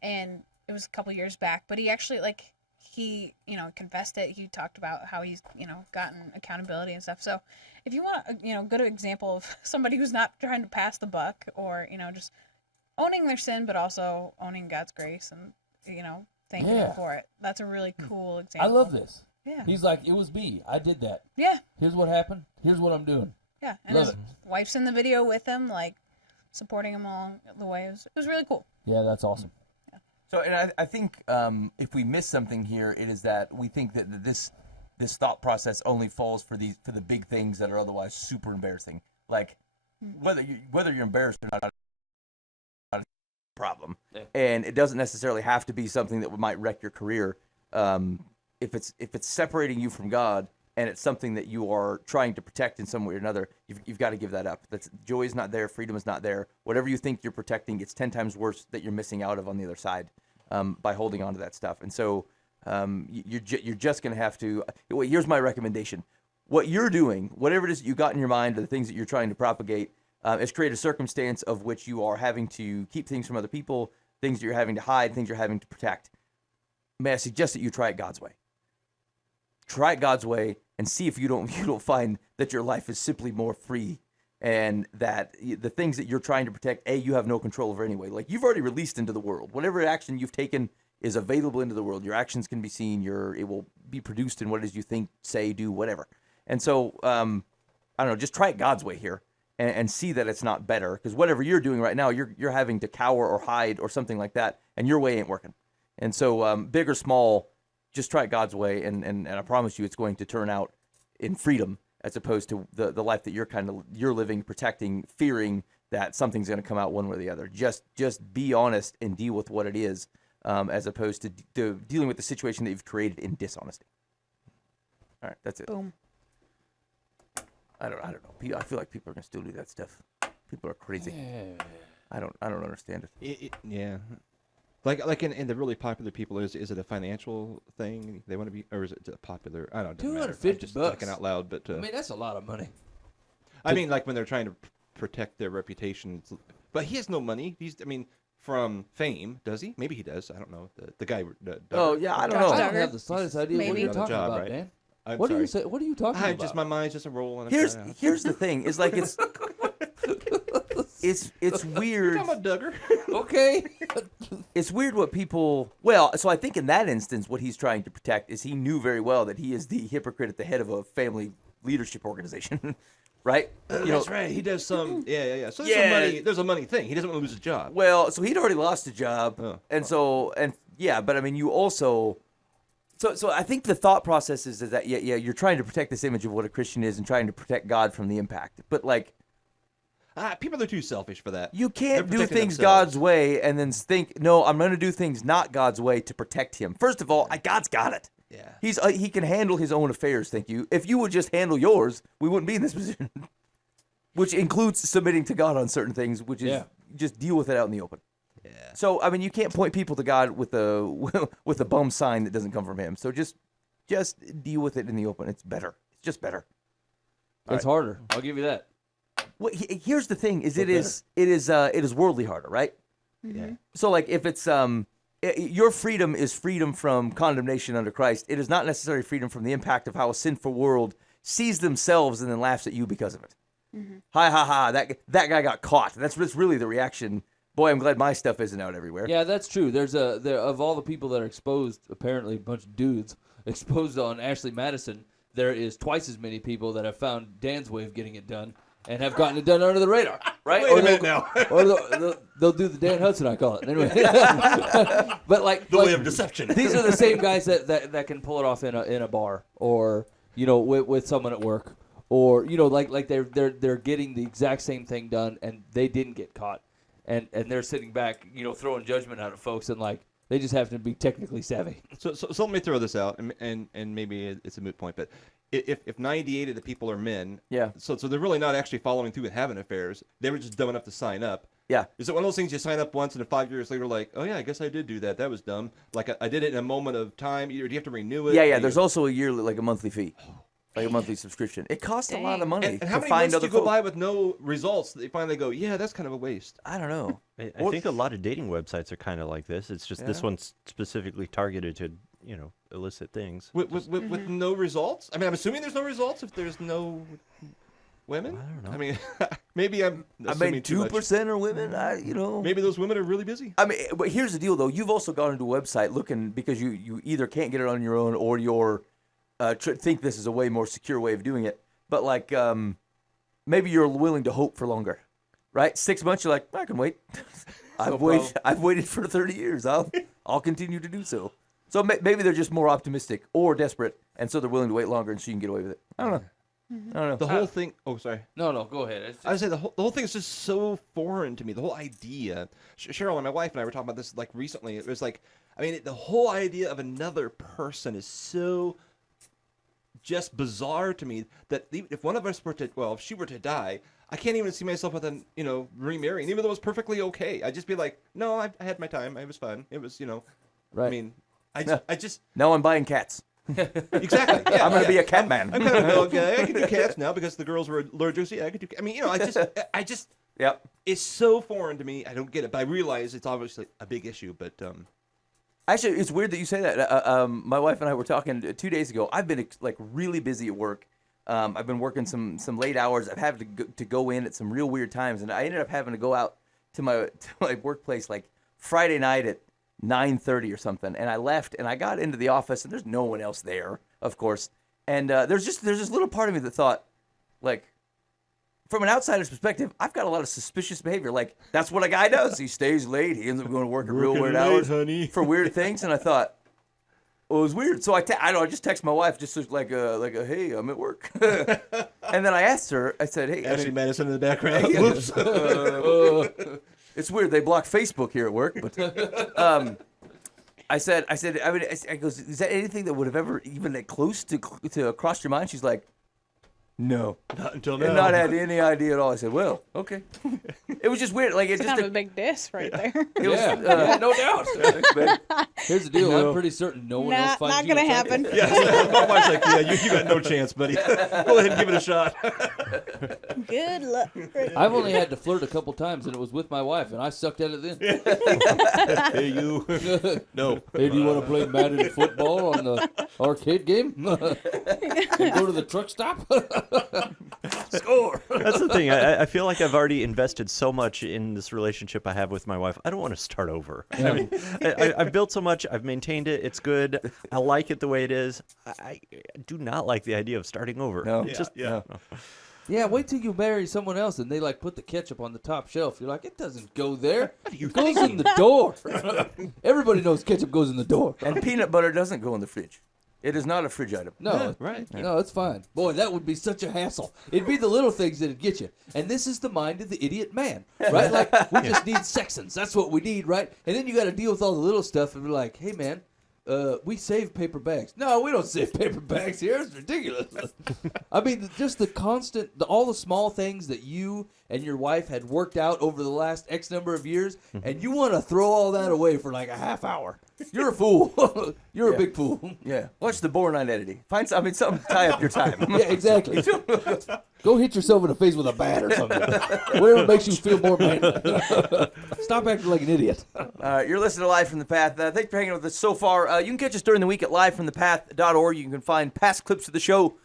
and it was a couple years back. But he actually, like, he confessed it. He talked about how he's gotten accountability and stuff. So if you want a good example of somebody who's not trying to pass the buck, or just owning their sin, but also owning God's grace and thanking Yeah. him for it, that's a really cool I example. love this. Yeah. He's like, it was me. I did that. Yeah. Here's what happened. Here's what I'm doing. Yeah. And Love his it. wife's in the video with him, like supporting him along the way. It was really cool. Yeah, that's awesome. So, and I think if we miss something here, it is that we think that this thought process only falls for the big things that are otherwise super embarrassing. Like whether you're embarrassed or not, problem. Yeah. And it doesn't necessarily have to be something that might wreck your career. If it's separating you from God and it's something that you are trying to protect in some way or another, you've got to give that up. Joy is not there, freedom is not there. Whatever you think you're protecting, it's 10 times worse that you're missing out of on the other side by holding on to that stuff. And so you're just going to have to. Well, here's my recommendation: what you're doing, whatever it is that you got in your mind, or the things that you're trying to propagate, is create a circumstance of which you are having to keep things from other people, things that you're having to hide, things you're having to protect. May I suggest that you try it God's way? Try it God's way and see if you don't find that your life is simply more free, and that the things that you're trying to protect, you have no control over anyway. Like, you've already released into the world. Whatever action you've taken is available into the world. Your actions can be seen. It will be produced in what it is you think, say, do, whatever. And so, I don't know, just try it God's way here and see that it's not better, because whatever you're doing right now, you're having to cower or hide or something like that, and your way ain't working. And so, big or small, just try it God's way, and I promise you it's going to turn out in freedom, as opposed to the life that you're living, protecting, fearing that something's going to come out one way or the other. Just be honest and deal with what it is, as opposed to dealing with the situation that you've created in dishonesty. All right, that's it. Boom. I don't know. I feel like people are going to still do that stuff. People are crazy. I don't understand it. Yeah. Like in the really popular people, is it a financial thing? They want to be, or is it popular? I don't know. It doesn't matter. I'm $250 just talking out loud, but I mean, that's a lot of money. I mean, like when they're trying to protect their reputation. But he has no money. From fame, does he? Maybe he does. I don't know. The guy. Oh yeah, I don't Josh know. I don't Duggar. have the slightest idea what Maybe. you're On the talking job, about, right? Dan. I'm What do you sorry. say? What are you talking I about? just my mind's just rolling. Here's the thing. It's like it's weird. I'm a Duggar. Okay. It's weird what people. Well, so I think in that instance, what he's trying to protect is he knew very well that he is the hypocrite at the head of a family leadership organization, right? That's right. He does some. Yeah. So Yeah. there's a money thing. He doesn't want to lose his job. Well, so he'd already lost a job, Oh. but I mean, you also. So I think the thought process is that you're trying to protect this image of what a Christian is and trying to protect God from the impact, but like. People are too selfish for that. You can't They're do protecting things themselves. God's way and then think, no, I'm going to do things not God's way to protect him. First of all, God's got it. Yeah. He can handle his own affairs, thank you. If you would just handle yours, we wouldn't be in this position. Which includes submitting to God on certain things, which is just deal with it out in the open. Yeah. So, I mean, you can't point people to God with a bum sign that doesn't come from him. So just deal with it in the open. It's better. It's just better. It's harder. I'll give you that. Well, here's the thing: it is worldly harder, right? Yeah. So like if it's your freedom is freedom from condemnation under Christ. It is not necessarily freedom from the impact of how a sinful world sees themselves and then laughs at you because of it. Ha ha ha! That guy got caught. That's really the reaction. Boy, I'm glad my stuff isn't out everywhere. Yeah, that's true. There of all the people that are exposed, apparently a bunch of dudes exposed on Ashley Madison, there is twice as many people that have found Dan's way of getting it done and have gotten it done under the radar, right? Wait a minute now. Or they'll do the Dan Hudson, I call it. Anyway, but like The way of deception. these are the same guys that can pull it off in a bar, or with someone at work, or like they're getting the exact same thing done and they didn't get caught, and they're sitting back throwing judgment out at folks, and like they just happen to be technically savvy. So let me throw this out, and maybe it's a moot point, but if 98 of the people are men, Yeah. so they're really not actually following through and having affairs. They were just dumb enough to sign up. Yeah. Is it one of those things you sign up once and then 5 years later, like, oh yeah, I guess I did do that. That was dumb. Like I did it in a moment of time. Either do you have to renew it? Yeah. Do There's you- also a yearly, like a monthly fee, like a monthly subscription. It costs a lot of money and to how many find months do other you go folk. by with no results? That they finally go, yeah, that's kind of a waste. I don't know. I think a lot of dating websites are kind of like this. It's just this one's specifically targeted to, illicit things. With no results? I mean, I'm assuming there's no results if there's no women. I don't know. I mean, maybe I'm assuming too much. 2% are women. Maybe those women are really busy. I mean, but here's the deal, though. You've also gone into a website looking because you either can't get it on your own or you're think this is a way more secure way of doing it. But like, maybe you're willing to hope for longer, right? 6 months, you're like, I can wait. I've waited for 30 years. I'll continue to do so. So maybe they're just more optimistic or desperate, and so they're willing to wait longer, and so you can get away with it. I don't know. I don't know. The whole thing. Oh, sorry. No, go ahead. It's just- I would say the whole thing is just so foreign to me. The whole idea. Cheryl and my wife and I were talking about this like recently. It was like, I mean, the whole idea of another person is so just bizarre to me that if one of us were to, if she were to die, I can't even see myself with them, remarrying, even though it was perfectly okay. I'd just be like, no, I had my time. It was fun. It was, Right. I mean, I just Now I'm buying cats. exactly. Yeah, I'm going to be a cat I'm man. kind of a dog guy. I can do cats now because the girls were allergic. Yeah, I could do. I mean, I just. Yep. It's so foreign to me. I don't get it, but I realize it's obviously a big issue. But Actually, it's weird that you say that. My wife and I were talking 2 days ago. I've been like really busy at work. I've been working some late hours. I've had to go in at some real weird times, and I ended up having to go out to my workplace like Friday night at 9:30 or something. And I left, and I got into the office, and there's no one else there, of course. And there's this little part of me that thought, like, from an outsider's perspective, I've got a lot of suspicious behavior. Like, that's what a guy does. He stays late. He ends up going to work at real weird hours for weird things. And I thought, well, it was weird. So I just text my wife just like a hey, I'm at work. And then I asked her, I said, hey, Ashley Madison in the background. Yeah. Whoops. It's weird. They block Facebook here at work, but I said, I goes, is that anything that would have ever even like close to crossed your mind? She's like, no. Not until And not had any idea at all. I said, well, okay. It was just weird. Like it's It's just kind of a big diss right there. it was, yeah, no doubt. thanks, babe. Here's the deal. I'm pretty certain no one else finds Not you gonna attractive. happen. Yeah, my wife's like, yeah, you got no chance, buddy. Go ahead and give it a shot. Good luck. I've only had to flirt a couple times, and it was with my wife, and I sucked at it then. Hey, you. No. Hey, do you want to play Madden football on the arcade game? And go to the truck stop? Score! That's the thing. I feel like I've already invested so much in this relationship I have with my wife. I don't want to start over. I mean, I've built so much. I've maintained it. It's good. I like it the way it is. I do not like the idea of starting over. No. It's just Yeah. Yeah, wait till you marry someone else and they like put the ketchup on the top shelf. You're like, it doesn't go there. It goes in the door. Everybody knows ketchup goes in the door. And peanut butter doesn't go in the fridge. It is not a fridge item. No, right. No, it's fine. Boy, that would be such a hassle. It'd be the little things that'd get you. And this is the mind of the idiot man, right? Like, we just need sexons. That's what we need, right? And then you got to deal with all the little stuff and be like, hey, man, we save paper bags. No, we don't save paper bags here. It's ridiculous. I mean, just the constant, all the small things that you and your wife had worked out over the last X number of years, and you want to throw all that away for like a half hour. You're a fool. You're Yeah. a big fool. Yeah. Watch the Born Identity. Find something to tie up your time. Yeah, exactly. Go hit yourself in the face with a bat or something. Whatever makes you feel more manly. Stop acting like an idiot. You're listening to Live from the Path. Thanks for hanging with us so far. You can catch us during the week at livefromthepath.org. You can find past clips of the show,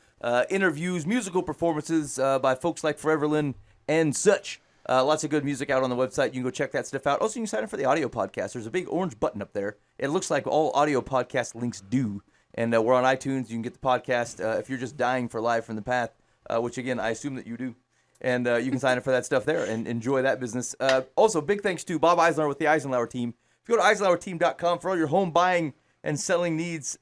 interviews, musical performances by folks like Forever Lynn and such. Lots of good music out on the website. You can go check that stuff out. Also, you can sign up for the audio podcast. There's a big orange button up there. It looks like all audio podcast links do. And we're on iTunes. You can get the podcast if you're just dying for Live from the Path, which, again, I assume that you do. And you can sign up for that stuff there and enjoy that business. Also, big thanks to Bob Eisenhower with the Eisenhower team. If you go to eisenhowerteam.com for all your home buying and selling needs,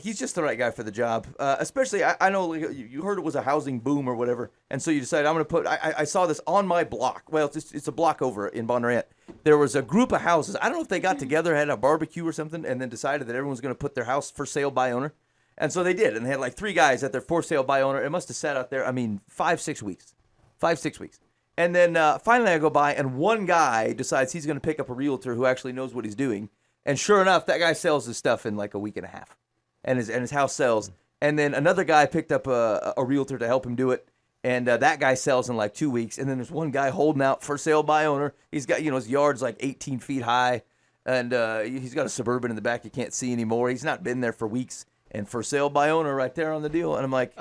he's just the right guy for the job. Especially, I know you heard it was a housing boom or whatever, and so you decided, I'm going to put, I saw this on my block. Well, it's a block over in Bonnarant. There was a group of houses. I don't know if they got together, had a barbecue or something, and then decided that everyone was going to put their house for sale by owner. And so they did, and they had like 3 guys at their for sale by owner. It must have sat out there, 5-6 weeks. 5-6 weeks. And then finally I go by, and one guy decides he's going to pick up a realtor who actually knows what he's doing. And sure enough, that guy sells his stuff in like a week and a half. And his house sells. And then another guy picked up a realtor to help him do it. And that guy sells in like 2 weeks. And then there's one guy holding out for sale by owner. He's got, his yard's like 18 feet high. And he's got a Suburban in the back you can't see anymore. He's not been there for weeks. And for sale by owner right there on the deal. And I'm like,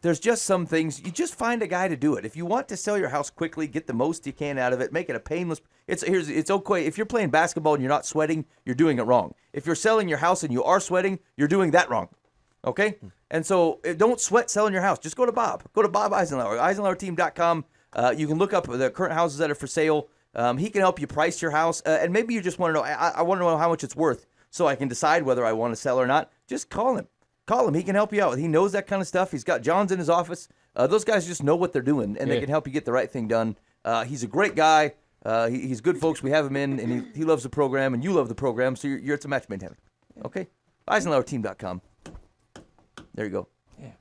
there's just some things. You just find a guy to do it. If you want to sell your house quickly, get the most you can out of it, make it a painless. It's okay. If you're playing basketball and you're not sweating, you're doing it wrong. If you're selling your house and you are sweating, you're doing that wrong. Okay? And so don't sweat selling your house. Just go to Bob. Go to Bob Eisenhower, eisenhowerteam.com. You can look up the current houses that are for sale. He can help you price your house. And maybe you just want to know, I want to know how much it's worth so I can decide whether I want to sell or not. Just call him. Call him. He can help you out. He knows that kind of stuff. He's got John's in his office. Those guys just know what they're doing, and they can help you get the right thing done. He's a great guy. He's good folks. We have him in, and he loves the program, and you love the program, so it's a match made in heaven. Okay? EisenhowerTeam.com. There you go. Yeah.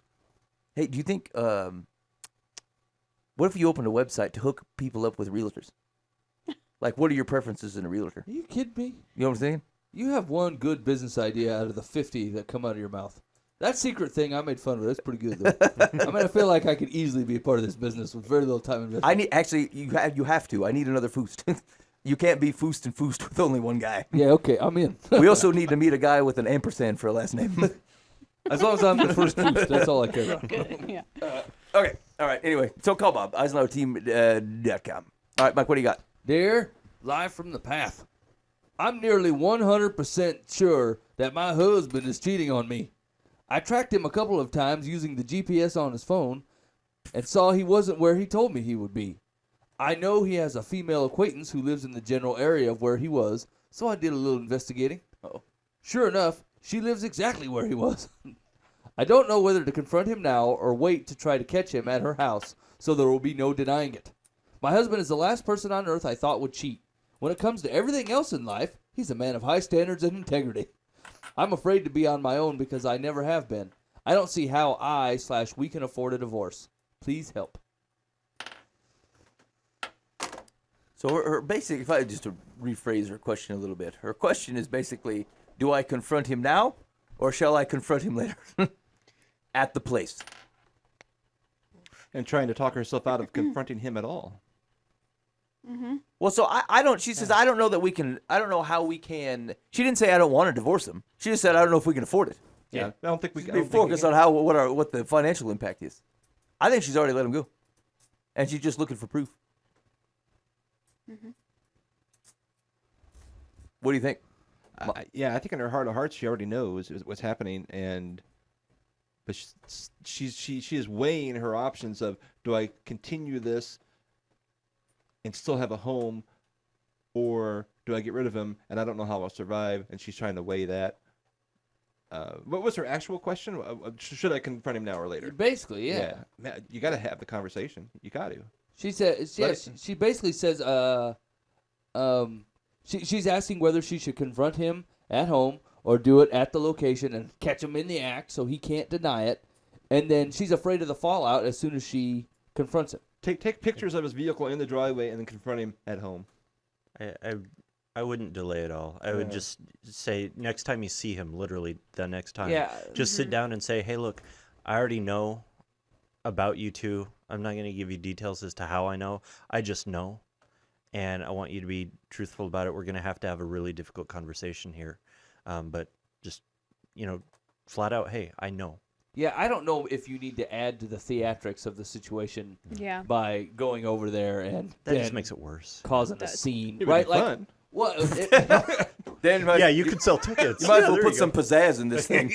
Hey, do you think, what if you opened a website to hook people up with realtors? Like, what are your preferences in a realtor? Are you kidding me? You know what I'm saying? You have one good business idea out of the 50 that come out of your mouth. That secret thing, I made fun of it. That's pretty good, though. I feel like I could easily be a part of this business with very little time investment. You have to. I need another Foost. You can't be Foost and Foost with only one guy. Yeah, okay, I'm in. We also need to meet a guy with an ampersand for a last name. As long as I'm the first Foost, that's all I care about. Yeah. Okay. All right. Anyway, so call Bob. EisenhowerTeam.com. All right, Mike, what do you got? Dear, live from the path. I'm nearly 100% sure that my husband is cheating on me. I tracked him a couple of times using the GPS on his phone and saw he wasn't where he told me he would be. I know he has a female acquaintance who lives in the general area of where he was, so I did a little investigating. Sure enough, she lives exactly where he was. I don't know whether to confront him now or wait to try to catch him at her house, so there will be no denying it. My husband is the last person on earth I thought would cheat. When it comes to everything else in life, he's a man of high standards and integrity. I'm afraid to be on my own because I never have been. I don't see how we can afford a divorce. Please help. So her basic, if I just to rephrase her question a little bit, her question is basically, do I confront him now or shall I confront him later at the place? And trying to talk herself out of confronting him at all. Well, so I don't, she says, I don't know that we can, I don't know how we can, she didn't say I don't want to divorce him. She just said, I don't know if we can afford it. Yeah, I don't think we can. Be focused on what the financial impact is. I think she's already let him go. And she's just looking for proof. What do you think? I think in her heart of hearts, she already knows what's happening, but she is weighing her options of, do I continue this and still have a home, or do I get rid of him and I don't know how I'll survive? And she's trying to weigh that. What was her actual question? Should I confront him now or later? Basically, yeah. Man, you got to have the conversation. You got to. She said, she basically says, she's asking whether she should confront him at home or do it at the location and catch him in the act so he can't deny it. And then she's afraid of the fallout as soon as she confronts him. Take pictures of his vehicle in the driveway and then confront him at home. I I wouldn't delay at all. I would just say next time you see him, literally the next time, Yeah. just sit down and say, hey, look, I already know about you two. I'm not going to give you details as to how I know. I just know. And I want you to be truthful about it. We're going to have a really difficult conversation here. But just, flat out, hey, I know. Yeah, I don't know if you need to add to the theatrics of the situation Yeah. by going over there and That just then makes it worse. causing a Does. scene, It would right? be Like, fun. what? Dan, Yeah, you could sell tickets. You might as Yeah, well there put you some go. pizzazz in this thing.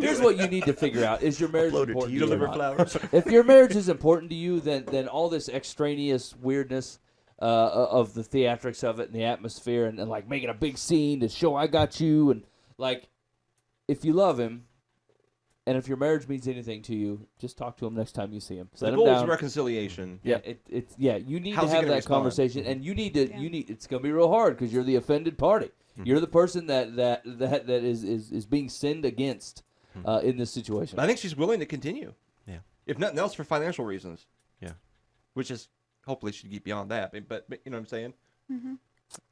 Here's what you need to figure out: is your marriage Upload it to important you, to you? or deliver not? flowers. If your marriage is important to you, then all this extraneous weirdness of the theatrics of it and the atmosphere and like making a big scene to show I got you and like, if you love him. And if your marriage means anything to you, just talk to him next time you see him. The Set him goal is down. reconciliation. Yeah, it's you need How's to he have gonna that respond? conversation, and you need to Yeah. it's gonna be real hard because you're the offended party. You're the person that is being sinned against in this situation. But I think she's willing to continue. Yeah. If nothing else, for financial reasons. Yeah. Which is hopefully she'd get beyond that. But you know what I'm saying?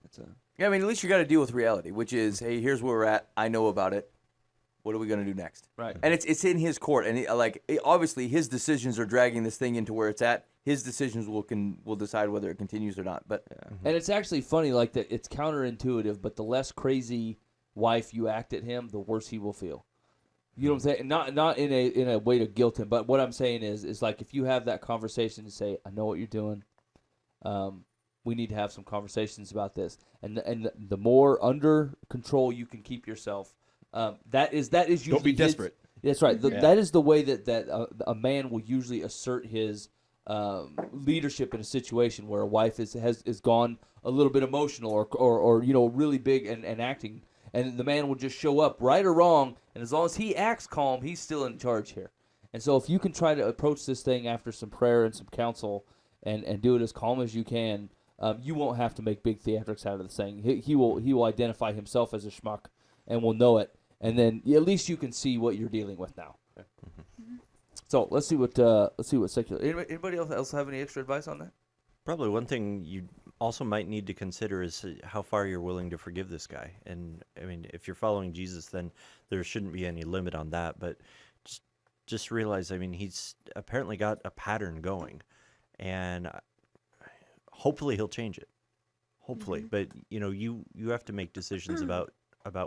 It's a, Yeah, I mean, at least you got to deal with reality, which is, hey, here's where we're at. I know about it. What are we going to do next? right. And it's in his court, and obviously his decisions are dragging this thing into where it's at. His decisions will decide whether it continues or not. But And it's actually funny, like that. It's counterintuitive, but the less crazy wife you act at him, the worse he will feel. You know what I'm saying? Not in a way to guilt him, but what I'm saying is like if you have that conversation and say, I know what you're doing. We need to have some conversations about this, and the more under control you can keep yourself, that is usually Don't be his- desperate. That's right. Yeah. That is the way that a man will usually assert his leadership in a situation where a wife has gone a little bit emotional or really big and acting, and the man will just show up right or wrong, and as long as he acts calm, he's still in charge here. And so if you can try to approach this thing after some prayer and some counsel and do it as calm as you can, you won't have to make big theatrics out of this thing. He will identify himself as a schmuck and will know it. And then at least you can see what you're dealing with now. So let's see what secular. Anybody else have any extra advice on that? Probably one thing you also might need to consider is how far you're willing to forgive this guy. And I mean, if you're following Jesus, then there shouldn't be any limit on that. But just realize, I mean, he's apparently got a pattern going, and hopefully he'll change it. Hopefully, but you have to make decisions about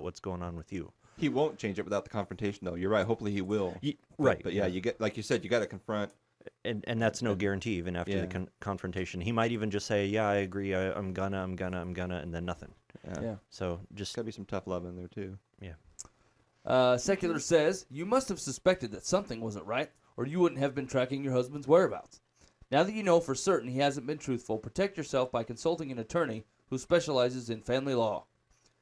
what's going on with you. He won't change it without the confrontation, though. You're right. Hopefully he will. Right. But yeah, you get, like you said, you got to confront. And that's no guarantee even after the Yeah. confrontation. He might even just say, "Yeah, I agree. I'm gonna," and then nothing. Yeah. So just Got to be some tough love in there too. Secular says, you must have suspected that something wasn't right, or you wouldn't have been tracking your husband's whereabouts. Now that you know for certain he hasn't been truthful, protect yourself by consulting an attorney who specializes in family law.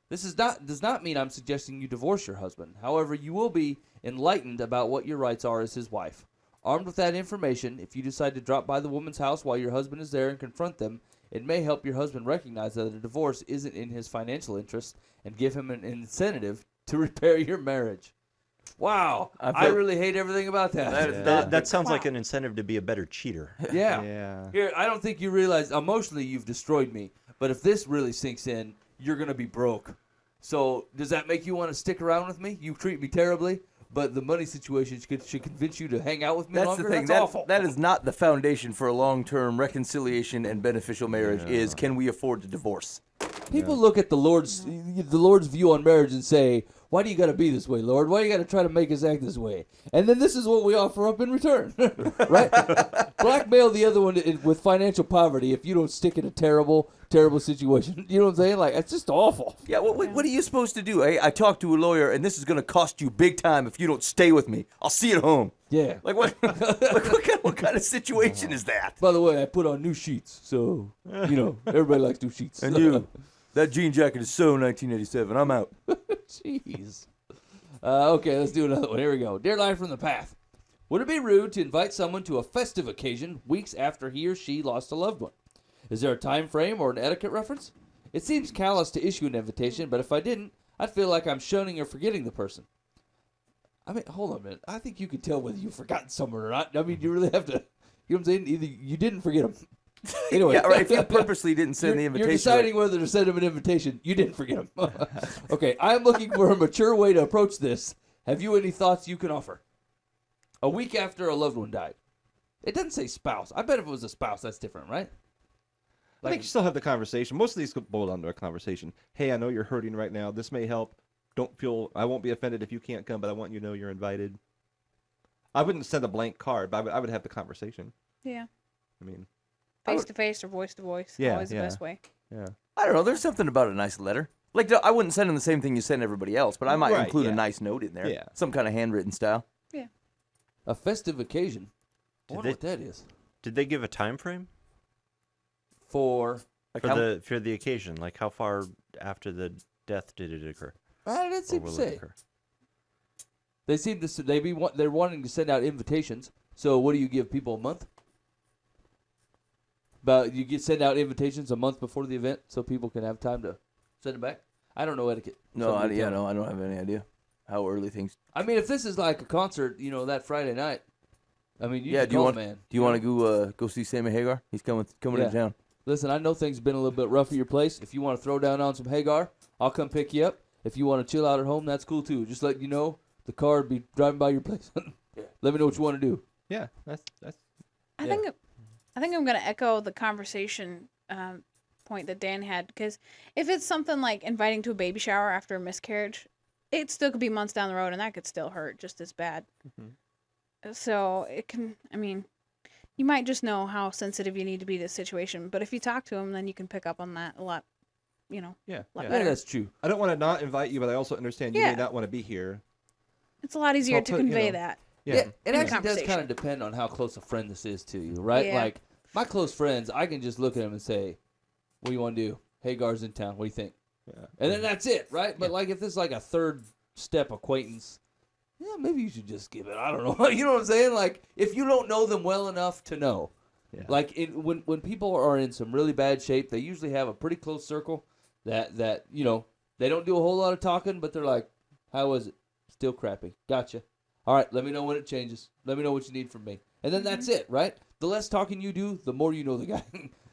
This does not mean I'm suggesting you divorce your husband. However, you will be enlightened about what your rights are as his wife. Armed with that information, if you decide to drop by the woman's house while your husband is there and confront them, it may help your husband recognize that a divorce isn't in his financial interest and give him an incentive to repair your marriage. Wow. I really hate everything about that. That is that sounds like an incentive to be a better cheater. Yeah. Yeah. Here, I don't think you realize emotionally you've destroyed me, but if this really sinks in, you're going to be broke. So does that make you want to stick around with me? You treat me terribly, but the money situation should convince you to hang out with me That's longer? the thing. That's awful. That is not the foundation for a long-term reconciliation and beneficial marriage. Is can we afford to divorce? People look at the Lord's view on marriage and say, why do you got to be this way, Lord? Why do you got to try to make us act this way? And then this is what we offer up in return, right? Blackmail the other one with financial poverty if you don't stick in a terrible, terrible situation. You know what I'm saying? Like, it's just awful. Yeah. What are you supposed to do? I talked to a lawyer, and this is going to cost you big time if you don't stay with me. I'll see you at home. Yeah. Like what? What kind of situation is that? By the way, I put on new sheets, so, everybody likes new sheets. And you, that jean jacket is so 1987. I'm out. Jeez. Okay, let's do another one. Here we go. Dear Life from the Path. Would it be rude to invite someone to a festive occasion weeks after he or she lost a loved one? Is there a time frame or an etiquette reference? It seems callous to issue an invitation, but if I didn't, I'd feel like I'm shunning or forgetting the person. I mean, hold on a minute. I think you could tell whether you've forgotten someone or not. I mean, you really have to, you know what I'm saying? Either you didn't forget them, Anyway, Yeah, or if you purposely didn't send the invitation. You're deciding whether to send him an invitation. You didn't forget him. Okay, I'm looking for a mature way to approach this. Have you any thoughts you can offer? A week after a loved one died. It doesn't say spouse. I bet if it was a spouse, that's different, right? I think you still have the conversation. Most of these boil down to a conversation. Hey, I know you're hurting right now. This may help. Don't feel. I won't be offended if you can't come, but I want you to know you're invited. I wouldn't send a blank card, but I would have the conversation. Yeah. I mean, Face to face or voice to voice. Yeah, Always the yeah. best way. yeah. I don't know. There's something about a nice letter. Like, I wouldn't send him the same thing you send everybody else, but I might Right, include yeah. a nice note in there. Yeah. Some kind of handwritten style. A festive occasion. I wonder they- what that is. Did they give a time frame For Like for how- for the occasion? Like how far after the death did it occur? I didn't Or seem to will it say. occur? They seem to. They're wanting to send out invitations. So what do you give people, a month? But you send out invitations a month before the event, so people can have time to send them back. I don't know etiquette. No, Somebody tell me. I don't have any idea how early things. I mean, if this is like a concert, that Friday night. I mean, you Yeah, just do you call, want man. do you want to go see Sammy Hagar? He's coming Yeah. to town. Listen, I know things have been a little bit rough at your place. If you want to throw down on some Hagar, I'll come pick you up. If you want to chill out at home, that's cool too. Just let you know, the car would be driving by your place. Let me know what you want to do. Yeah, that's. I Yeah. think I'm gonna echo the conversation point that Dan had, because if it's something like inviting to a baby shower after a miscarriage, it still could be months down the road, and that could still hurt just as bad. So it can. I mean, you might just know how sensitive you need to be to the situation, but if you talk to him, then you can pick up on that a lot. Yeah, lot yeah. Yeah, better. that's true. I don't want to not invite you, but I also understand you Yeah. may not want to be here. It's a lot easier I'll to put, convey that. Yeah. It in the actually does conversation. kind of depend on how close a friend this is to you, right? Yeah. Like, my close friends, I can just look at them and say, what do you want to do? Hagar's in town. What do you think? Yeah. And then that's it, right? But, like, if this is like a third step acquaintance, yeah, maybe you should just give it. I don't know. You know what I'm saying? Like, if you don't know them well enough to know. Yeah. Like, when people are in some really bad shape, they usually have a pretty close circle that they don't do a whole lot of talking, but they're like, how was it? Still crappy. Gotcha. All right, let me know when it changes. Let me know what you need from me. And then that's it, right? The less talking you do, the more you know the guy.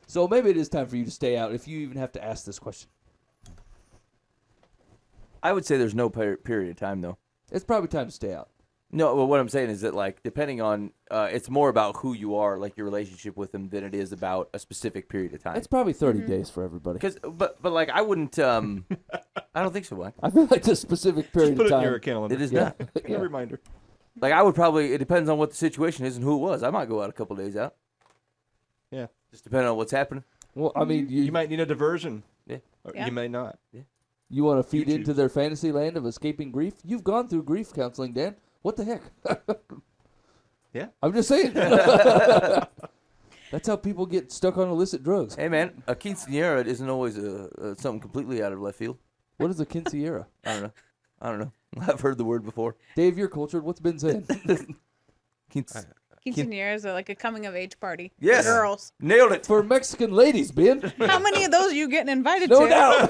So maybe it is time for you to stay out if you even have to ask this question. I would say there's no period of time though. It's probably time to stay out. No, well, what I'm saying is that, like, depending on, it's more about who you are, like your relationship with them, than it is about a specific period of time. It's probably 30 days for everybody. But like, I wouldn't. I don't think so. Mike. I feel like the specific period Put of it time. in your calendar. It is Yeah. not. A reminder. Like, I would probably. It depends on what the situation is and who it was. I might go out a couple days out. Yeah. Just depending on what's happening. Well, I mean, You might need a diversion. Yeah. Or Yeah. you may not. you want to feed You into choose. their fantasy land of escaping grief? You've gone through grief counseling, Dan. What the heck? Yeah. I'm just saying. That's how people get stuck on illicit drugs. Hey, man, a quinceañera isn't always something completely out of left field. What is a quinceañera? I don't know. I've heard the word before. Dave, you're cultured. What's been saying? Quinceañeras are like a coming of age party. for Yes. girls. Nailed it. For Mexican ladies, Ben. How many of those are you getting invited No to? doubt.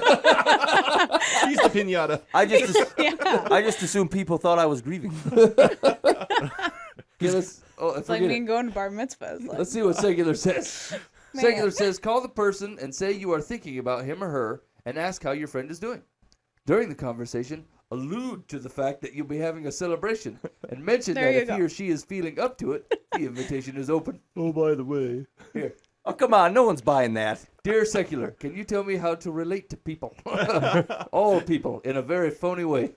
She's the pinata. I just Yeah. I just assumed people thought I was grieving. Give us. Oh, It's like forget me it. going to bar mitzvahs. Like, Let's see what Secular says. Man. Secular says, call the person and say you are thinking about him or her and ask how your friend is doing. During the conversation, allude to the fact that you'll be having a celebration and mention There that you if go. he or she is feeling up to it, the invitation is open. Oh, by the way. Here. Oh, come on. No one's buying that. Dear Secular, can you tell me how to relate to people? All people, in a very phony way.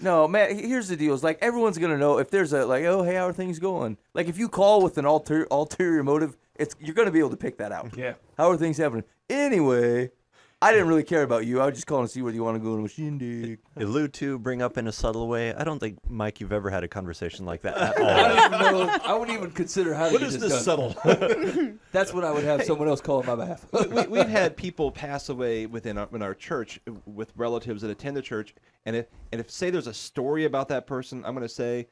No, man, here's the deal. It's like everyone's going to know if there's a, like, oh, hey, how are things going? Like, if you call with an ulterior motive, you're going to be able to pick that out. Yeah. How are things happening? Anyway, I didn't really care about you. I was just calling to see whether you want to go to a shindig. Allude to, bring up in a subtle way. I don't think, Mike, you've ever had a conversation like that at I all. don't even know. I wouldn't even consider how to What get is this this done. subtle? That's when I would have someone else call on my behalf. We've had people pass away in our church with relatives that attend the church, and if say there's a story about that person, I'm going to say,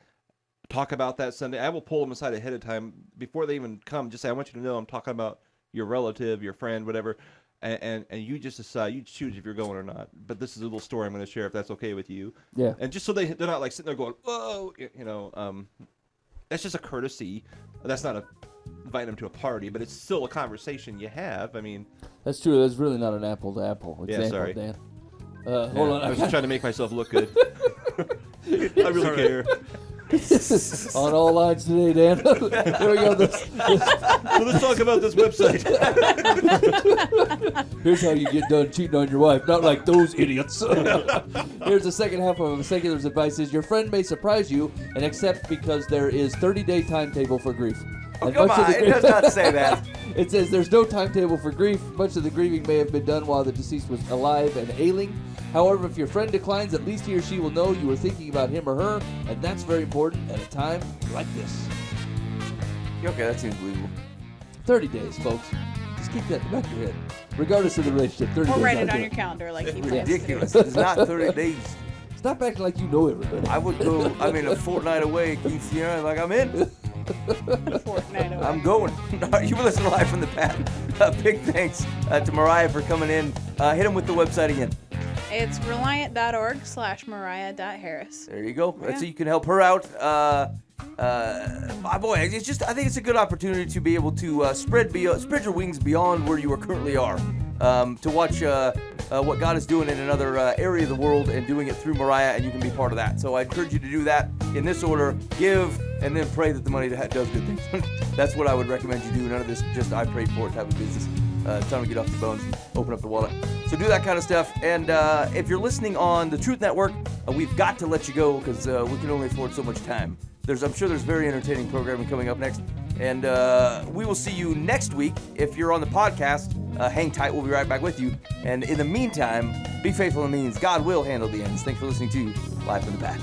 talk about that Sunday. I will pull them aside ahead of time before they even come. Just say, I want you to know I'm talking about your relative, your friend, whatever, and you just decide, you choose if you're going or not. But this is a little story I'm going to share if that's okay with you. Yeah. And just so they're not like sitting there going, whoa, that's just a courtesy. That's not inviting them to a party, but it's still a conversation you have. I mean, That's true. That's really not an apple to apple example, sorry. Dan. Hold on. I was just trying to make myself look good. I really care. On all lines today, Dan. Here we go. So let's talk about this website. Here's how you get done cheating on your wife. Not like those idiots. Here's the second half of a secular's advice is your friend may surprise you and accept because there is 30-day timetable for grief. And Come much of on, the it does not say that. It says there's no timetable for grief. Much of the grieving may have been done while the deceased was alive and ailing. However, if your friend declines, at least he or she will know you were thinking about him or her, and that's very important at a time like this. Okay, that seems believable. 30 days, folks. Just keep that in the back of your head. Regardless of the relationship, 30 Or days. write I'll it do on your calendar like he plans to do. Ridiculous. It's not 30 days. Stop acting like you know everybody. I would go, a fortnight away, Keith, you know, like I'm in. Fortnite away. I'm going. You've been listening live from the pad. Big thanks to Mariah for coming in. Hit him with the website again. It's reliant.org/mariah.harris. There you go. Yeah. So you can help her out. Boy, it's just I think it's a good opportunity to be able to spread your wings beyond where you currently are. To watch what God is doing in another area of the world and doing it through Mariah, and you can be part of that. So I encourage you to do that in this order: give, and then pray that the money does good things. That's what I would recommend you do. None of this just I prayed for it type of business. Time to get off the bones and open up the wallet. So do that kind of stuff. And if you're listening on the Truth Network, we've got to let you go because we can only afford so much time. I'm sure there's very entertaining programming coming up next. And we will see you next week. If you're on the podcast, hang tight. We'll be right back with you. And in the meantime, be faithful in the means. God will handle the ends. Thanks for listening to Live from the Pad.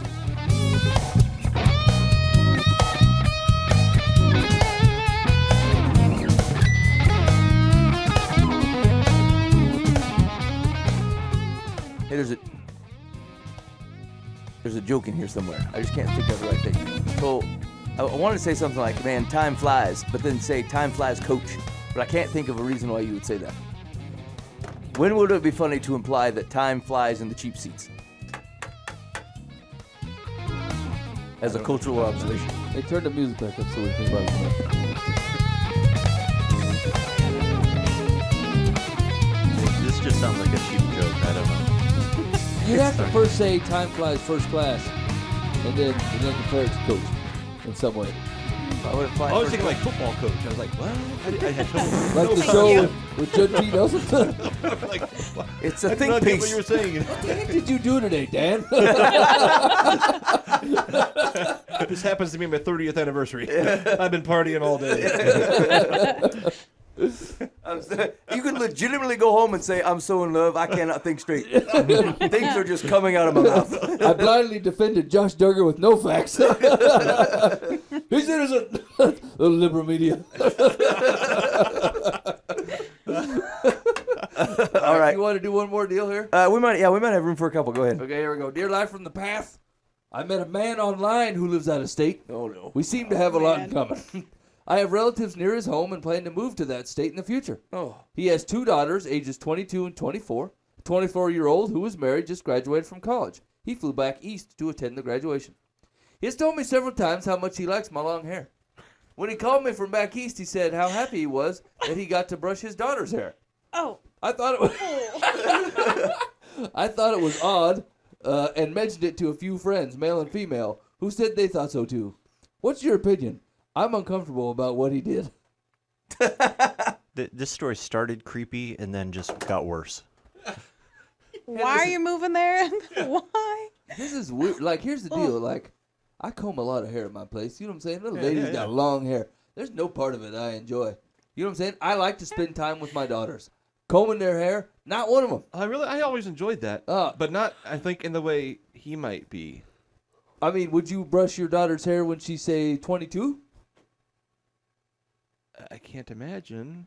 Hey, there's a joke in here somewhere. I just can't think of the right thing. So I wanted to say something like, man, time flies, but then say time flies coach. But I can't think of a reason why you would say that. When would it be funny to imply that time flies in the cheap seats? As a cultural observation. They turned the music back up so we can about it. This just sounds like a cheap joke. I don't know. You'd have to first say time flies first class, and then compare it to coach in some way. I would have I was thinking like football coach. I was like, what? I had trouble. Like the show with Judge T. Nelson. Like, It's a I think did not get piece. what you were saying. What the heck did you do today, Dan? This happens to be my 30th anniversary. I've been partying all day. You could legitimately go home and say, I'm so in love, I cannot think straight. Things are just coming out of my mouth. I blindly defended Josh Duggar with no facts. He's innocent. The liberal media. All right. You want to do one more deal here? We might have room for a couple. Go ahead. Okay, here we go. Dear Live from the Path, I met a man online who lives out of state. Oh, no. We seem to have a lot in man. common. I have relatives near his home and plan to move to that state in the future. Oh. He has two daughters, ages 22 and 24. A 24-year-old who was married just graduated from college. He flew back east to attend the graduation. He has told me several times how much he likes my long hair. When he called me from back east, he said how happy he was that he got to brush his daughter's hair. Oh. I thought it was odd, and mentioned it to a few friends, male and female, who said they thought so too. What's your opinion? I'm uncomfortable about what he did. This story started creepy and then just got worse. Why are you moving there? Why? This is weird. Like, here's the deal. Like, I comb a lot of hair at my place. You know what I'm saying? Little ladies got long hair. There's no part of it I enjoy. You know what I'm saying? I like to spend time with my daughters. Combing their hair, not one of them. I always enjoyed that. But not, I think, in the way he might be. I mean, would you brush your daughter's hair when she's, say, 22? I can't imagine.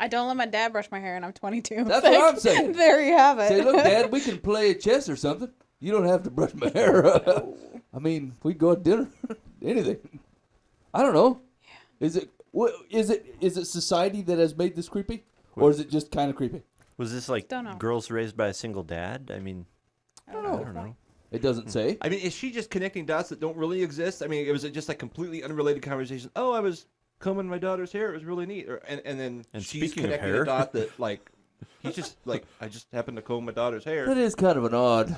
I don't let my dad brush my hair, and I'm 22. That's what I'm saying. There you have it. Say, look, Dad, we can play chess or something. You don't have to brush my hair. I mean, we go to dinner, anything. I don't know. Is it society that has made this creepy, or is it just kind of creepy? Was this like Don't know. girls raised by a single dad? I mean, I don't know. It doesn't say. I mean, is she just connecting dots that don't really exist? I mean, was it just like completely unrelated conversation? Oh, I was combing my daughter's hair. It was really neat. And then And she's speaking of connecting hair. the dot that like he's just like I just happened to comb my daughter's hair. That is kind of an odd.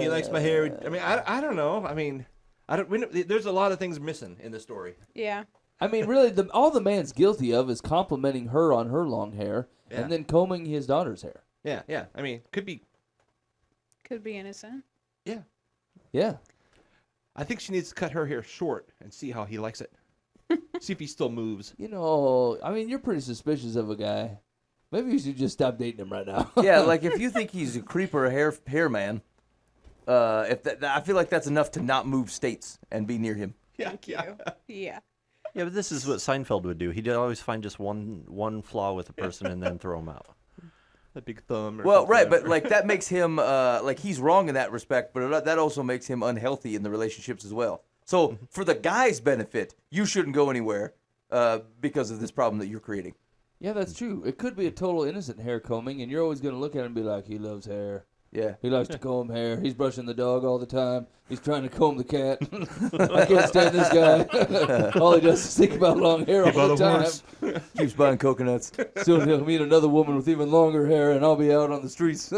He likes my hair. I mean, I don't know. I mean, there's a lot of things missing in the story. Yeah. I mean, really, all the man's guilty of is complimenting her on her long hair Yeah. and then combing his daughter's hair. Yeah. I mean, could be. Could be innocent. Yeah. Yeah. I think she needs to cut her hair short and see how he likes it. See if he still moves. You know, I mean, you're pretty suspicious of a guy. Maybe you should just stop dating him right now. Yeah, like if you think he's a creeper hair man, I feel like that's enough to not move states and be near him. Thank you. Yeah. Yeah, but this is what Seinfeld would do. He'd always find just one flaw with a person and then throw him out. A big thumb. Or Well, something. right, but like that makes him like he's wrong in that respect, but that also makes him unhealthy in the relationships as well. So for the guy's benefit, you shouldn't go anywhere because of this problem that you're creating. Yeah, that's true. It could be a total innocent hair combing, and you're always going to look at him and be like, he loves hair. Yeah. He likes to comb hair. He's brushing the dog all the time. He's trying to comb the cat. I can't stand this guy. All he does is think about long hair all the time. Keeps buying coconuts. Soon he'll meet another woman with even longer hair, and I'll be out on the streets.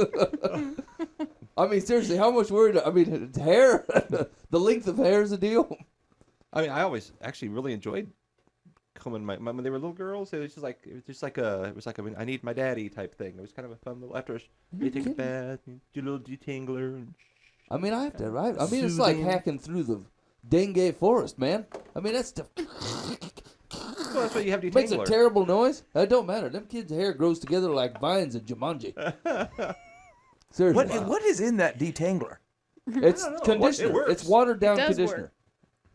I mean, seriously, how much worried? I mean, hair? The length of hair is a deal. I mean, I always actually really enjoyed combing my when they were little girls. It was just like a I need my daddy type thing. It was kind of a fun little after you take a bath, you do a little detangler. And I mean, I have to, right? I mean, it's like hacking through the dengue forest, man. I mean, that's well, that's what you have detangler. makes a terrible noise. It don't matter. Them kids' hair grows together like vines in Jumanji. Seriously. What is in that detangler? It's conditioner. works. It's watered down It does conditioner. work.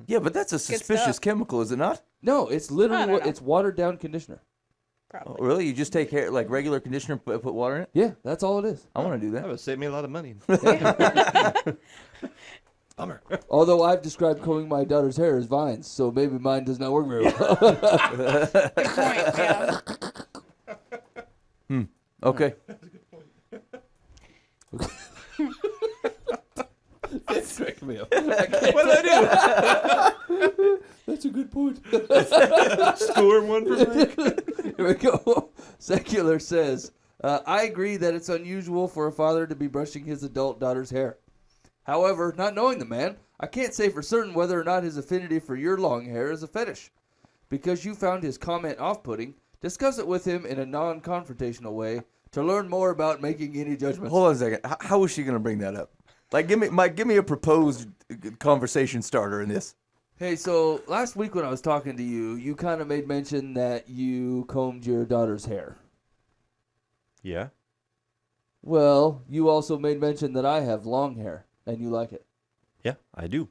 Yeah, but that's a suspicious stuff. chemical, is it not? No, it's literally I don't know. it's watered down conditioner. Probably. Oh, really? You just take hair like regular conditioner, put water in it? Yeah, that's all it is. I want to do That that. would save me a lot of money. Bummer. Although I've described combing my daughter's hair as vines, so maybe mine does not work very well. Good point. Yeah. Okay. That's cracking me up. What did I That's a good point. do? Score one for Mike. Here we go. Secular says, I agree that it's unusual for a father to be brushing his adult daughter's hair. However, not knowing the man, I can't say for certain whether or not his affinity for your long hair is a fetish. Because you found his comment off-putting, discuss it with him in a non-confrontational way to learn more about making any judgments. Hold on a second. How is she going to bring that up? Like, give me a proposed conversation starter in this. Hey, so last week when I was talking to you, you kind of made mention that you combed your daughter's hair. Yeah. Well, you also made mention that I have long hair, and you like it. Yeah, I do.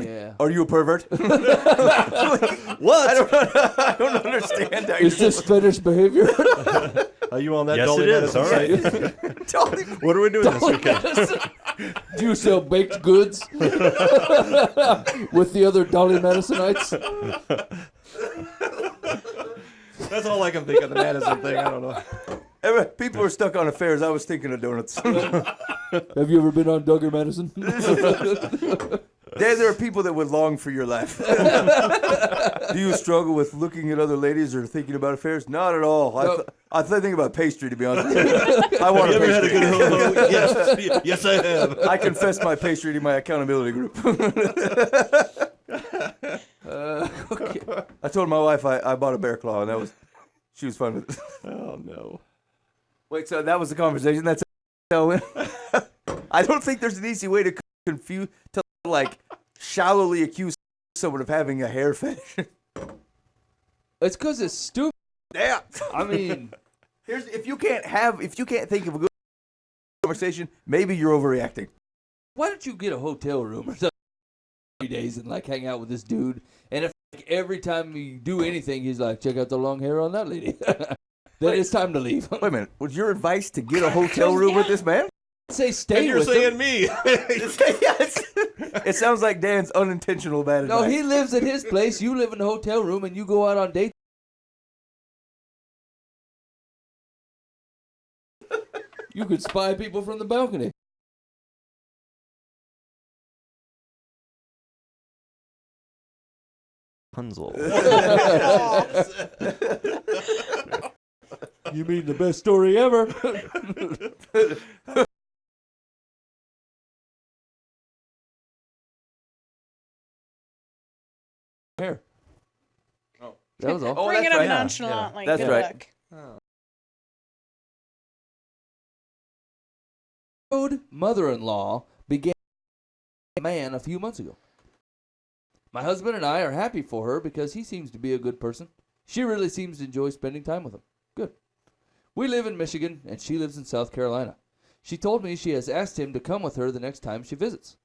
Yeah. Are you a pervert? What? I don't understand. Is this fetish behavior? Are you on that Yes, Dolly it is. Madison All site? right. Dolly- What are we doing this weekend? Do you sell baked goods with the other Dolly Madisonites? That's all I can think of the Madison thing. I don't know. People are stuck on affairs. I was thinking of donuts. Have you ever been on Duggar Madison? There are people that would long for your life. Do you struggle with looking at other ladies or thinking about affairs? Not at all. No. I think about pastry, to be honest with you. I want a pastry. Yes, yes, I have. I confess my pastry to my accountability group. Okay. I told my wife I bought a bear claw, and she was fine with it. Oh no. Wait, so that was the conversation? That's how it went? I don't think there's an easy way to like shallowly accuse someone of having a hair fetish. It's because it's stupid. Yeah. I mean, If you can't think of a good conversation, maybe you're overreacting. why don't you get a hotel room or something 3 days and like hang out with this dude? And if like, every time you do anything, he's like, check out the long hair on that lady. Then it's time to leave. Wait a minute. Was your advice to get a hotel room with this man? Say stay You're with saying him. me. Yes. It sounds like Dan's unintentional bad advice. No, he lives at his place. You live in a hotel room, and you go out on dates. You could spy people from the balcony. Rapunzel. You mean the best story ever? Here. Oh. That was all. Oh, Bring that's it up right. nonchalantly. That's Good right. luck. Mother-in-law began a man a few months ago. My husband and I are happy for her because he seems to be a good person. She really seems to enjoy spending time with him. Good. We live in Michigan and she lives in South Carolina. She told me she has asked him to come with her the next time she visits.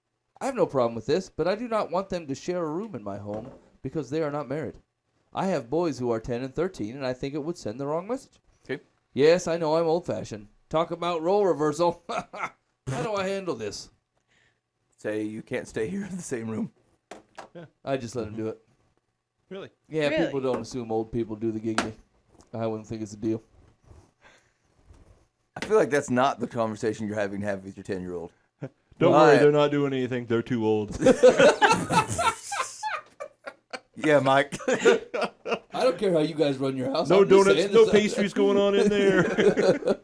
I have no problem with this, but I do not want them to share a room in my home because they are not married. I have boys who are 10 and 13 and I think it would send the wrong message. Okay. Yes, I know I'm old-fashioned. Talk about role reversal. How do I handle this? Say you can't stay here in the same room. I just let him do it. Really? Yeah, Really? people don't assume old people do the giggity. I wouldn't think it's a deal. I feel like that's not the conversation you're having to have with your 10-year-old. Don't Why? worry, they're not doing anything. They're too old. Yeah, Mike. I don't care how you guys run your house. No I'm just donuts, saying no this- pastries going on in there.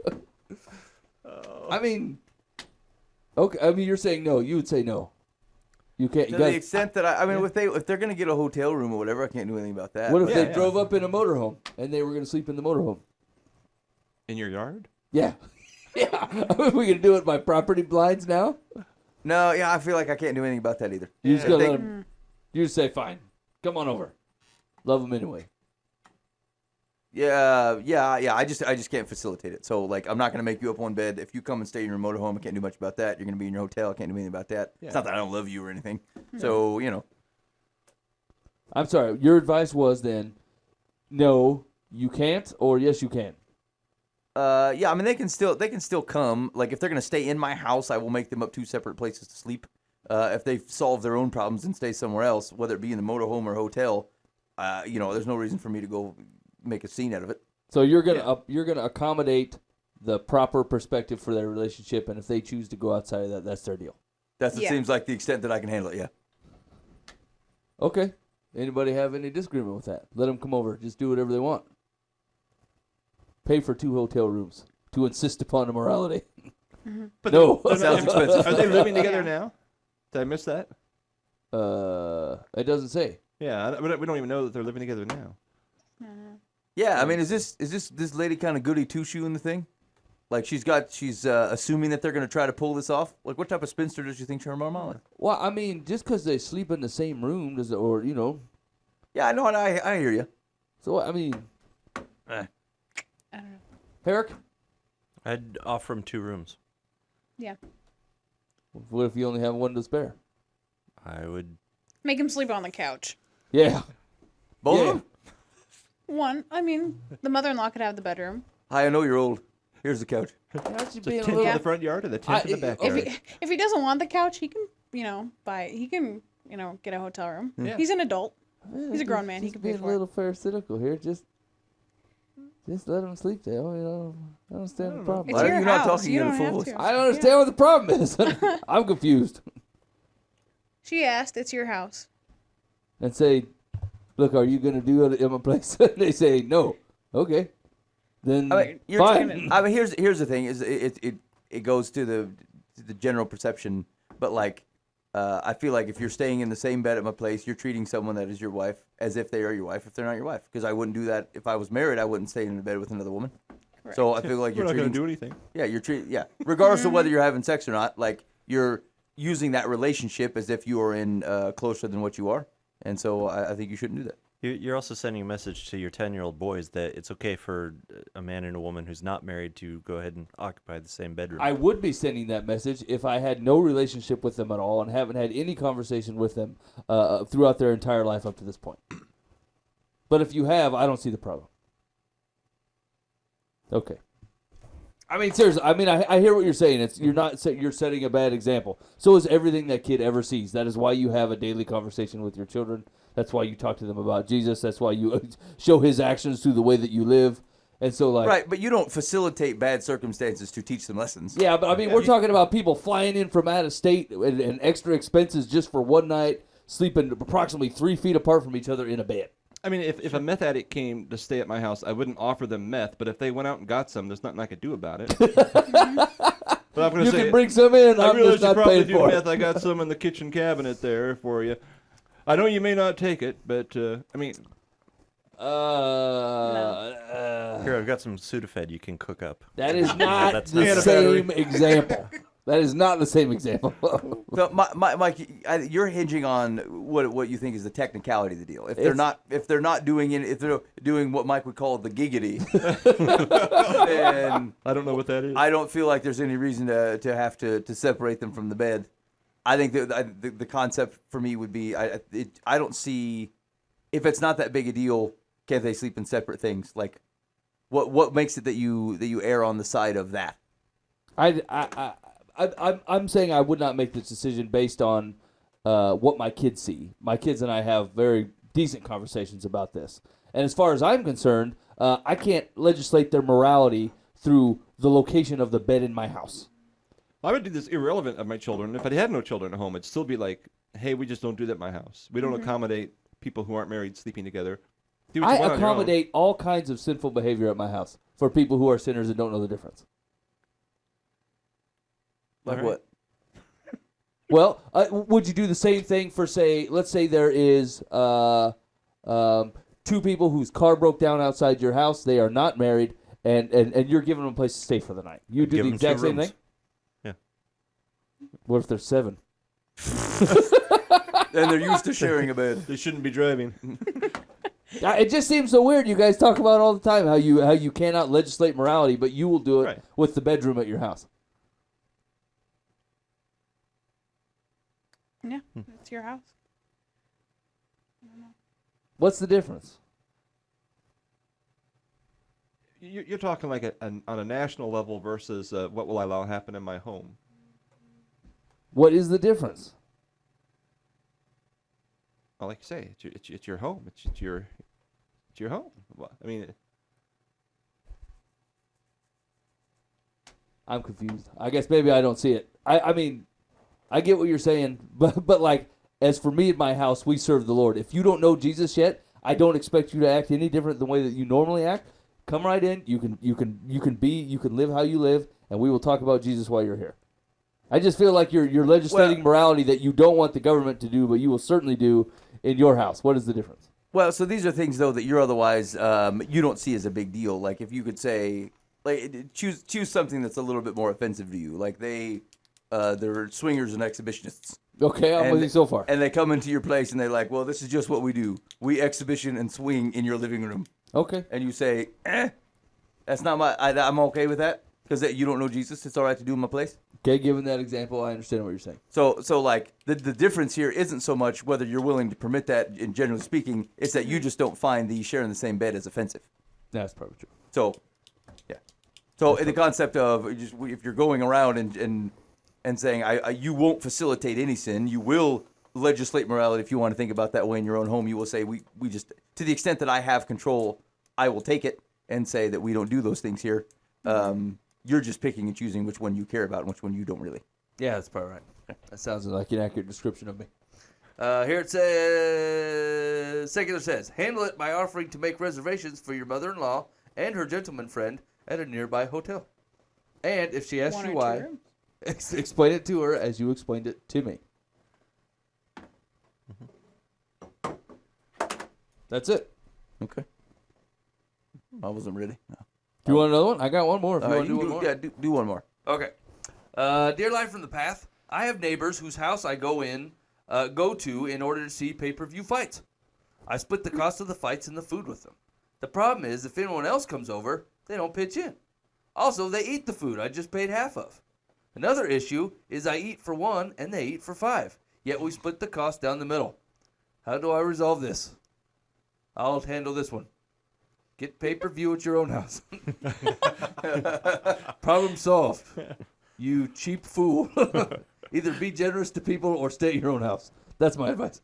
I mean, okay. I mean, you're saying no. You would say no. You can't. To You the guys, extent that I mean, if they're gonna get a hotel room or whatever, I can't do anything about that. what if Yeah, they yeah. drove up in a motorhome and they were going to sleep in the motorhome? In your yard? Yeah. Yeah. Are we going to do it by property blinds now? No, yeah, I feel like I can't do anything about that either. You just If got to they- let them. You just say, fine. Come on over. Love them anyway. Yeah. I just can't facilitate it. So like, I'm not gonna make you up one bed. If you come and stay in your motorhome, I can't do much about that. You're gonna be in your hotel. I can't do anything about that. It's not that I don't love you or anything. So I'm sorry. Your advice was then, no, you can't, or yes, you can. yeah. I mean, they can still come. Like if they're gonna stay in my house, I will make them up 2 separate places to sleep. If they solve their own problems and stay somewhere else, whether it be in the motorhome or hotel, there's no reason for me to go make a scene out of it. So you're gonna accommodate the proper perspective for their relationship, and if they choose to go outside of that, that's their deal. It Yeah. seems like the extent that I can handle it. Yeah. Okay. Anybody have any disagreement with that? Let them come over. Just do whatever they want. Pay for 2 hotel rooms to insist upon a morality. But No. they're not- Sounds expensive. Are they living together Yeah. now? Did I miss that? It doesn't say. Yeah, we don't even know that they're living together now. Yeah, I mean, is this lady kind of goody two shoe in the thing? Like she's assuming that they're gonna try to pull this off. Like what type of spinster does she think her mama is? Well, I mean, just because they sleep in the same room does, or Yeah, I know, and I hear you. So I mean, I don't know. Herrick, I'd offer him 2 rooms. Yeah. what if you only have one to spare? I would. Make him sleep on the couch. Yeah. Both Yeah. of them. One, I mean, the mother-in-law could have the bedroom. Hi, I know you're old. Here's the couch. Aren't you The being a tent little? in the front yard or the tent in the I- backyard? If he doesn't want the couch, he can, get a hotel room. Yeah. He's an adult. Yeah, He's a grown man, he just can pay being for a it. little pharisaical here. Just let him sleep there. I don't understand the problem. It's Why are your you not house. talking You in a don't full have voice? to. I don't understand what the problem is. I'm confused. She asked, it's your house. And say, look, are you going to do it in my place? They say no. Okay. Then I mean, fine. I mean, here's the thing: is it goes to the general perception, but like, I feel like if you're staying in the same bed at my place, you're treating someone that is your wife as if they are your wife if they're not your wife. Because I wouldn't do that if I was married. I wouldn't stay in the bed with another woman. Correct. So I feel like We're you're not going treating to do anything. Yeah, regardless of whether you're having sex or not, like you're using that relationship as if you are in closer than what you are, and so I think you shouldn't do that. You're also sending a message to your 10-year-old boys that it's okay for a man and a woman who's not married to go ahead and occupy the same bedroom. I would be sending that message if I had no relationship with them at all and haven't had any conversation with them throughout their entire life up to this point. But if you have, I don't see the problem. Okay. I mean, seriously. I mean, I hear what you're saying. You're setting a bad example. So is everything that kid ever sees. That is why you have a daily conversation with your children. That's why you talk to them about Jesus. That's why you show His actions through the way that you live. And so, like, Right, but you don't facilitate bad circumstances to teach them lessons. yeah, but I mean, we're talking about people flying in from out of state and extra expenses just for one night, sleeping approximately 3 feet apart from each other in a bed. I mean, if a meth addict came to stay at my house, I wouldn't offer them meth. But if they went out and got some, there's nothing I could do about it. But I'm gonna You say, can bring some in. I I'm realize just you not probably paying do for meth. it. I got some in the kitchen cabinet there for you. I know you may not take it, but I mean, Here, I've got some Sudafed you can cook up. that is not that's the not- same example. That is not the same example. So, Mike, you're hinging on what you think is the technicality of the deal. If they're not doing it, if they're doing what Mike would call the giggity, then I don't know what that is. I don't feel like there's any reason to have to separate them from the bed. I think that the concept for me would be I don't see, if it's not that big a deal, can't they sleep in separate things? Like, what makes it that you err on the side of that? I'm saying I would not make this decision based on what my kids see. My kids and I have very decent conversations about this. And as far as I'm concerned, I can't legislate their morality through the location of the bed in my house. I would do this irrelevant of my children. If I had no children at home, it'd still be like, hey, we just don't do that at my house. We don't accommodate people who aren't married sleeping together. Do what you I want on your own. accommodate all kinds of sinful behavior at my house for people who are sinners and don't know the difference. Like All right. what? Well, would you do the same thing for, say, let's say there is 2 people whose car broke down outside your house. They are not married, and you're giving them a place to stay for the night. You do Give the them exact 2 same rooms. thing? Yeah. What if there's 7? And they're used to sharing a bed. They shouldn't be driving. It just seems so weird. You guys talk about it all the time how you cannot legislate morality, but you will do it Right. with the bedroom at your house. Yeah, it's your house. What's the difference? You're talking like on a national level versus what will I allow happen in my home. What is the difference? Well, like you say, it's your home. It's your home. Well, I mean, I'm confused. I guess maybe I don't see it. I mean, I get what you're saying, but like, as for me in my house, we serve the Lord. If you don't know Jesus yet, I don't expect you to act any different than the way that you normally act. Come right in. You can live how you live, and we will talk about Jesus while you're here. I just feel like you're legislating morality that you don't want the government to do, but you will certainly do in your house. What is the difference? Well, so these are things though that you're otherwise you don't see as a big deal. Like if you could say, like choose something that's a little bit more offensive to you. Like they're swingers and exhibitionists. Okay, I'm with you so far. And they come into your place and they're like, well, this is just what we do. We exhibition and swing in your living room. Okay. And you say, that's not I'm okay with that because you don't know Jesus. It's all right to do in my place. Okay, given that example, I understand what you're saying. So like the difference here isn't so much whether you're willing to permit that, in generally speaking, it's that you just don't find the sharing the same bed as offensive. That's probably true. So, yeah. So the concept of just if you're going around and saying you won't facilitate any sin, you will legislate morality. If you want to think about that way in your own home, you will say we just, to the extent that I have control, I will take it and say that we don't do those things here. You're just picking and choosing which one you care about and which one you don't really. Yeah, that's probably right. That sounds like an accurate description of me. Here it says, Secular says, handle it by offering to make reservations for your mother-in-law and her gentleman friend at a nearby hotel. And if she asks One you or two why, rooms. explain it to her as you explained it to me. That's it. Okay. I wasn't ready. No. Do you want another one? I got one more. If you want to do one more. Yeah, do one more. Okay. Dear Life from the Path, I have neighbors whose house I go to in order to see pay-per-view fights. I split the cost of the fights and the food with them. The problem is, if anyone else comes over, they don't pitch in. Also, they eat the food I just paid half of. Another issue is I eat for 1 and they eat for 5, yet we split the cost down the middle. How do I resolve this? I'll handle this one. Get pay-per-view at your own house. Problem solved. You cheap fool. Either be generous to people or stay at your own house. That's my advice.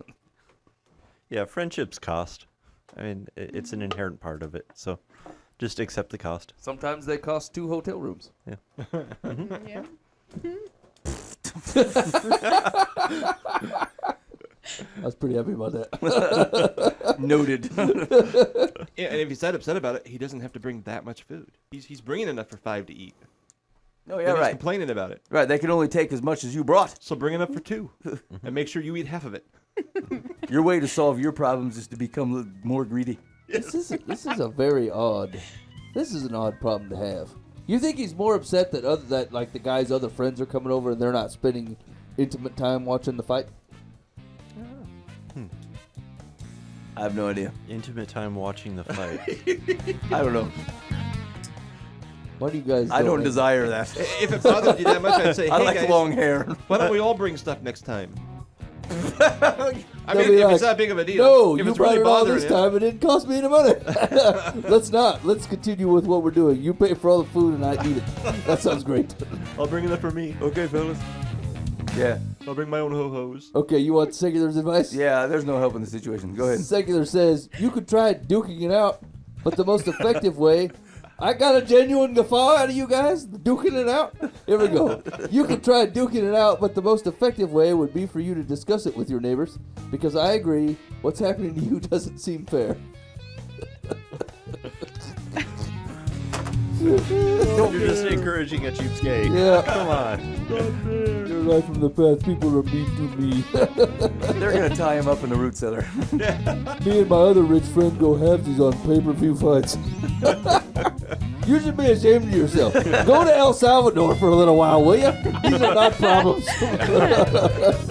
Yeah, friendships cost. I mean, it's an inherent part of it. So just accept the cost. Sometimes they cost 2 hotel rooms. Yeah. I was pretty happy about that. Noted. Yeah, and if he's that upset about it, he doesn't have to bring that much food. He's bringing enough for 5 to eat. Oh, And yeah, he's right. complaining about it. Right, they can only take as much as you brought. So bring enough for 2, and make sure you eat half of it. Your way to solve your problems is to become more greedy. This is a very odd. This is an odd problem to have. You think he's more upset that like the guy's other friends are coming over and they're not spending intimate time watching the fight? I have no idea. Intimate time watching the fight. I don't know. Why do you guys? I don't like- desire that. If it bothered you that much, I'd say, hey I like guys, long hair. why don't we all bring stuff next time? I They'll mean, be if like, it's that big of a deal. No, if you it's brought really it all bothering this you. time. It didn't cost me any money. Let's not. Let's continue with what we're doing. You pay for all the food and I eat it. That sounds great. I'll bring enough for me. Okay, fellas. Yeah. I'll bring my own ho-hos. Okay, you want Secular's advice? Yeah, there's no help in the situation. Go ahead. Secular says you could try duking it out, but the most effective way. I got a genuine guffaw out of you guys, duking it out. Here we go. You can try duking it out, but the most effective way would be for you to discuss it with your neighbors, because I agree, what's happening to you doesn't seem fair. You're just encouraging a cheapskate. Yeah. Come on. Your life from the past, people are mean to me. They're going to tie him up in the root cellar. Me and my other rich friend go halvesies on pay-per-view fights. You should be ashamed of yourself. Go to El Salvador for a little while, will you? These are not problems.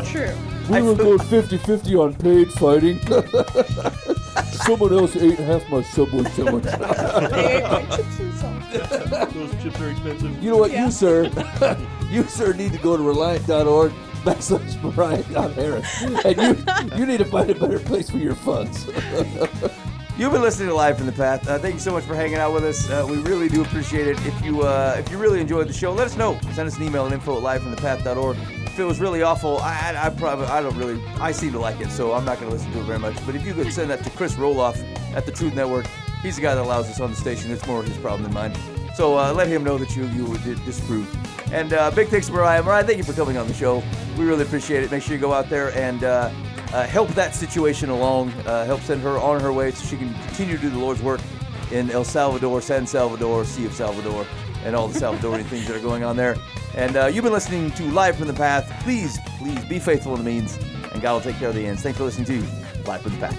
True. We were going 50-50 on paid fighting. Someone else ate half my Subway sandwich. They ate my chips and sauce. Those chips are expensive. You know what, Yeah. you sir need to go to Reliant.org/Brian.Harris. And you need to find a better place for your funds. You've been listening to Live from the Path. Thank you so much for hanging out with us. We really do appreciate it. If you really enjoyed the show, let us know. Send us an email at info@livefromthepath.org. If it was really awful, I seem to like it, so I'm not going to listen to it very much. But if you could send that to Chris Roloff at the Truth Network, he's the guy that allows us on the station. It's more his problem than mine. So let him know that you disapprove. And big thanks to Mariah. Mariah, thank you for coming on the show. We really appreciate it. Make sure you go out there and help that situation along. Help send her on her way so she can continue to do the Lord's work in El Salvador, San Salvador, Sea of Salvador, and all the Salvadorian things that are going on there. And you've been listening to Live from the Path. Please be faithful in the means, and God will take care of the ends. Thanks for listening to Live from the Path.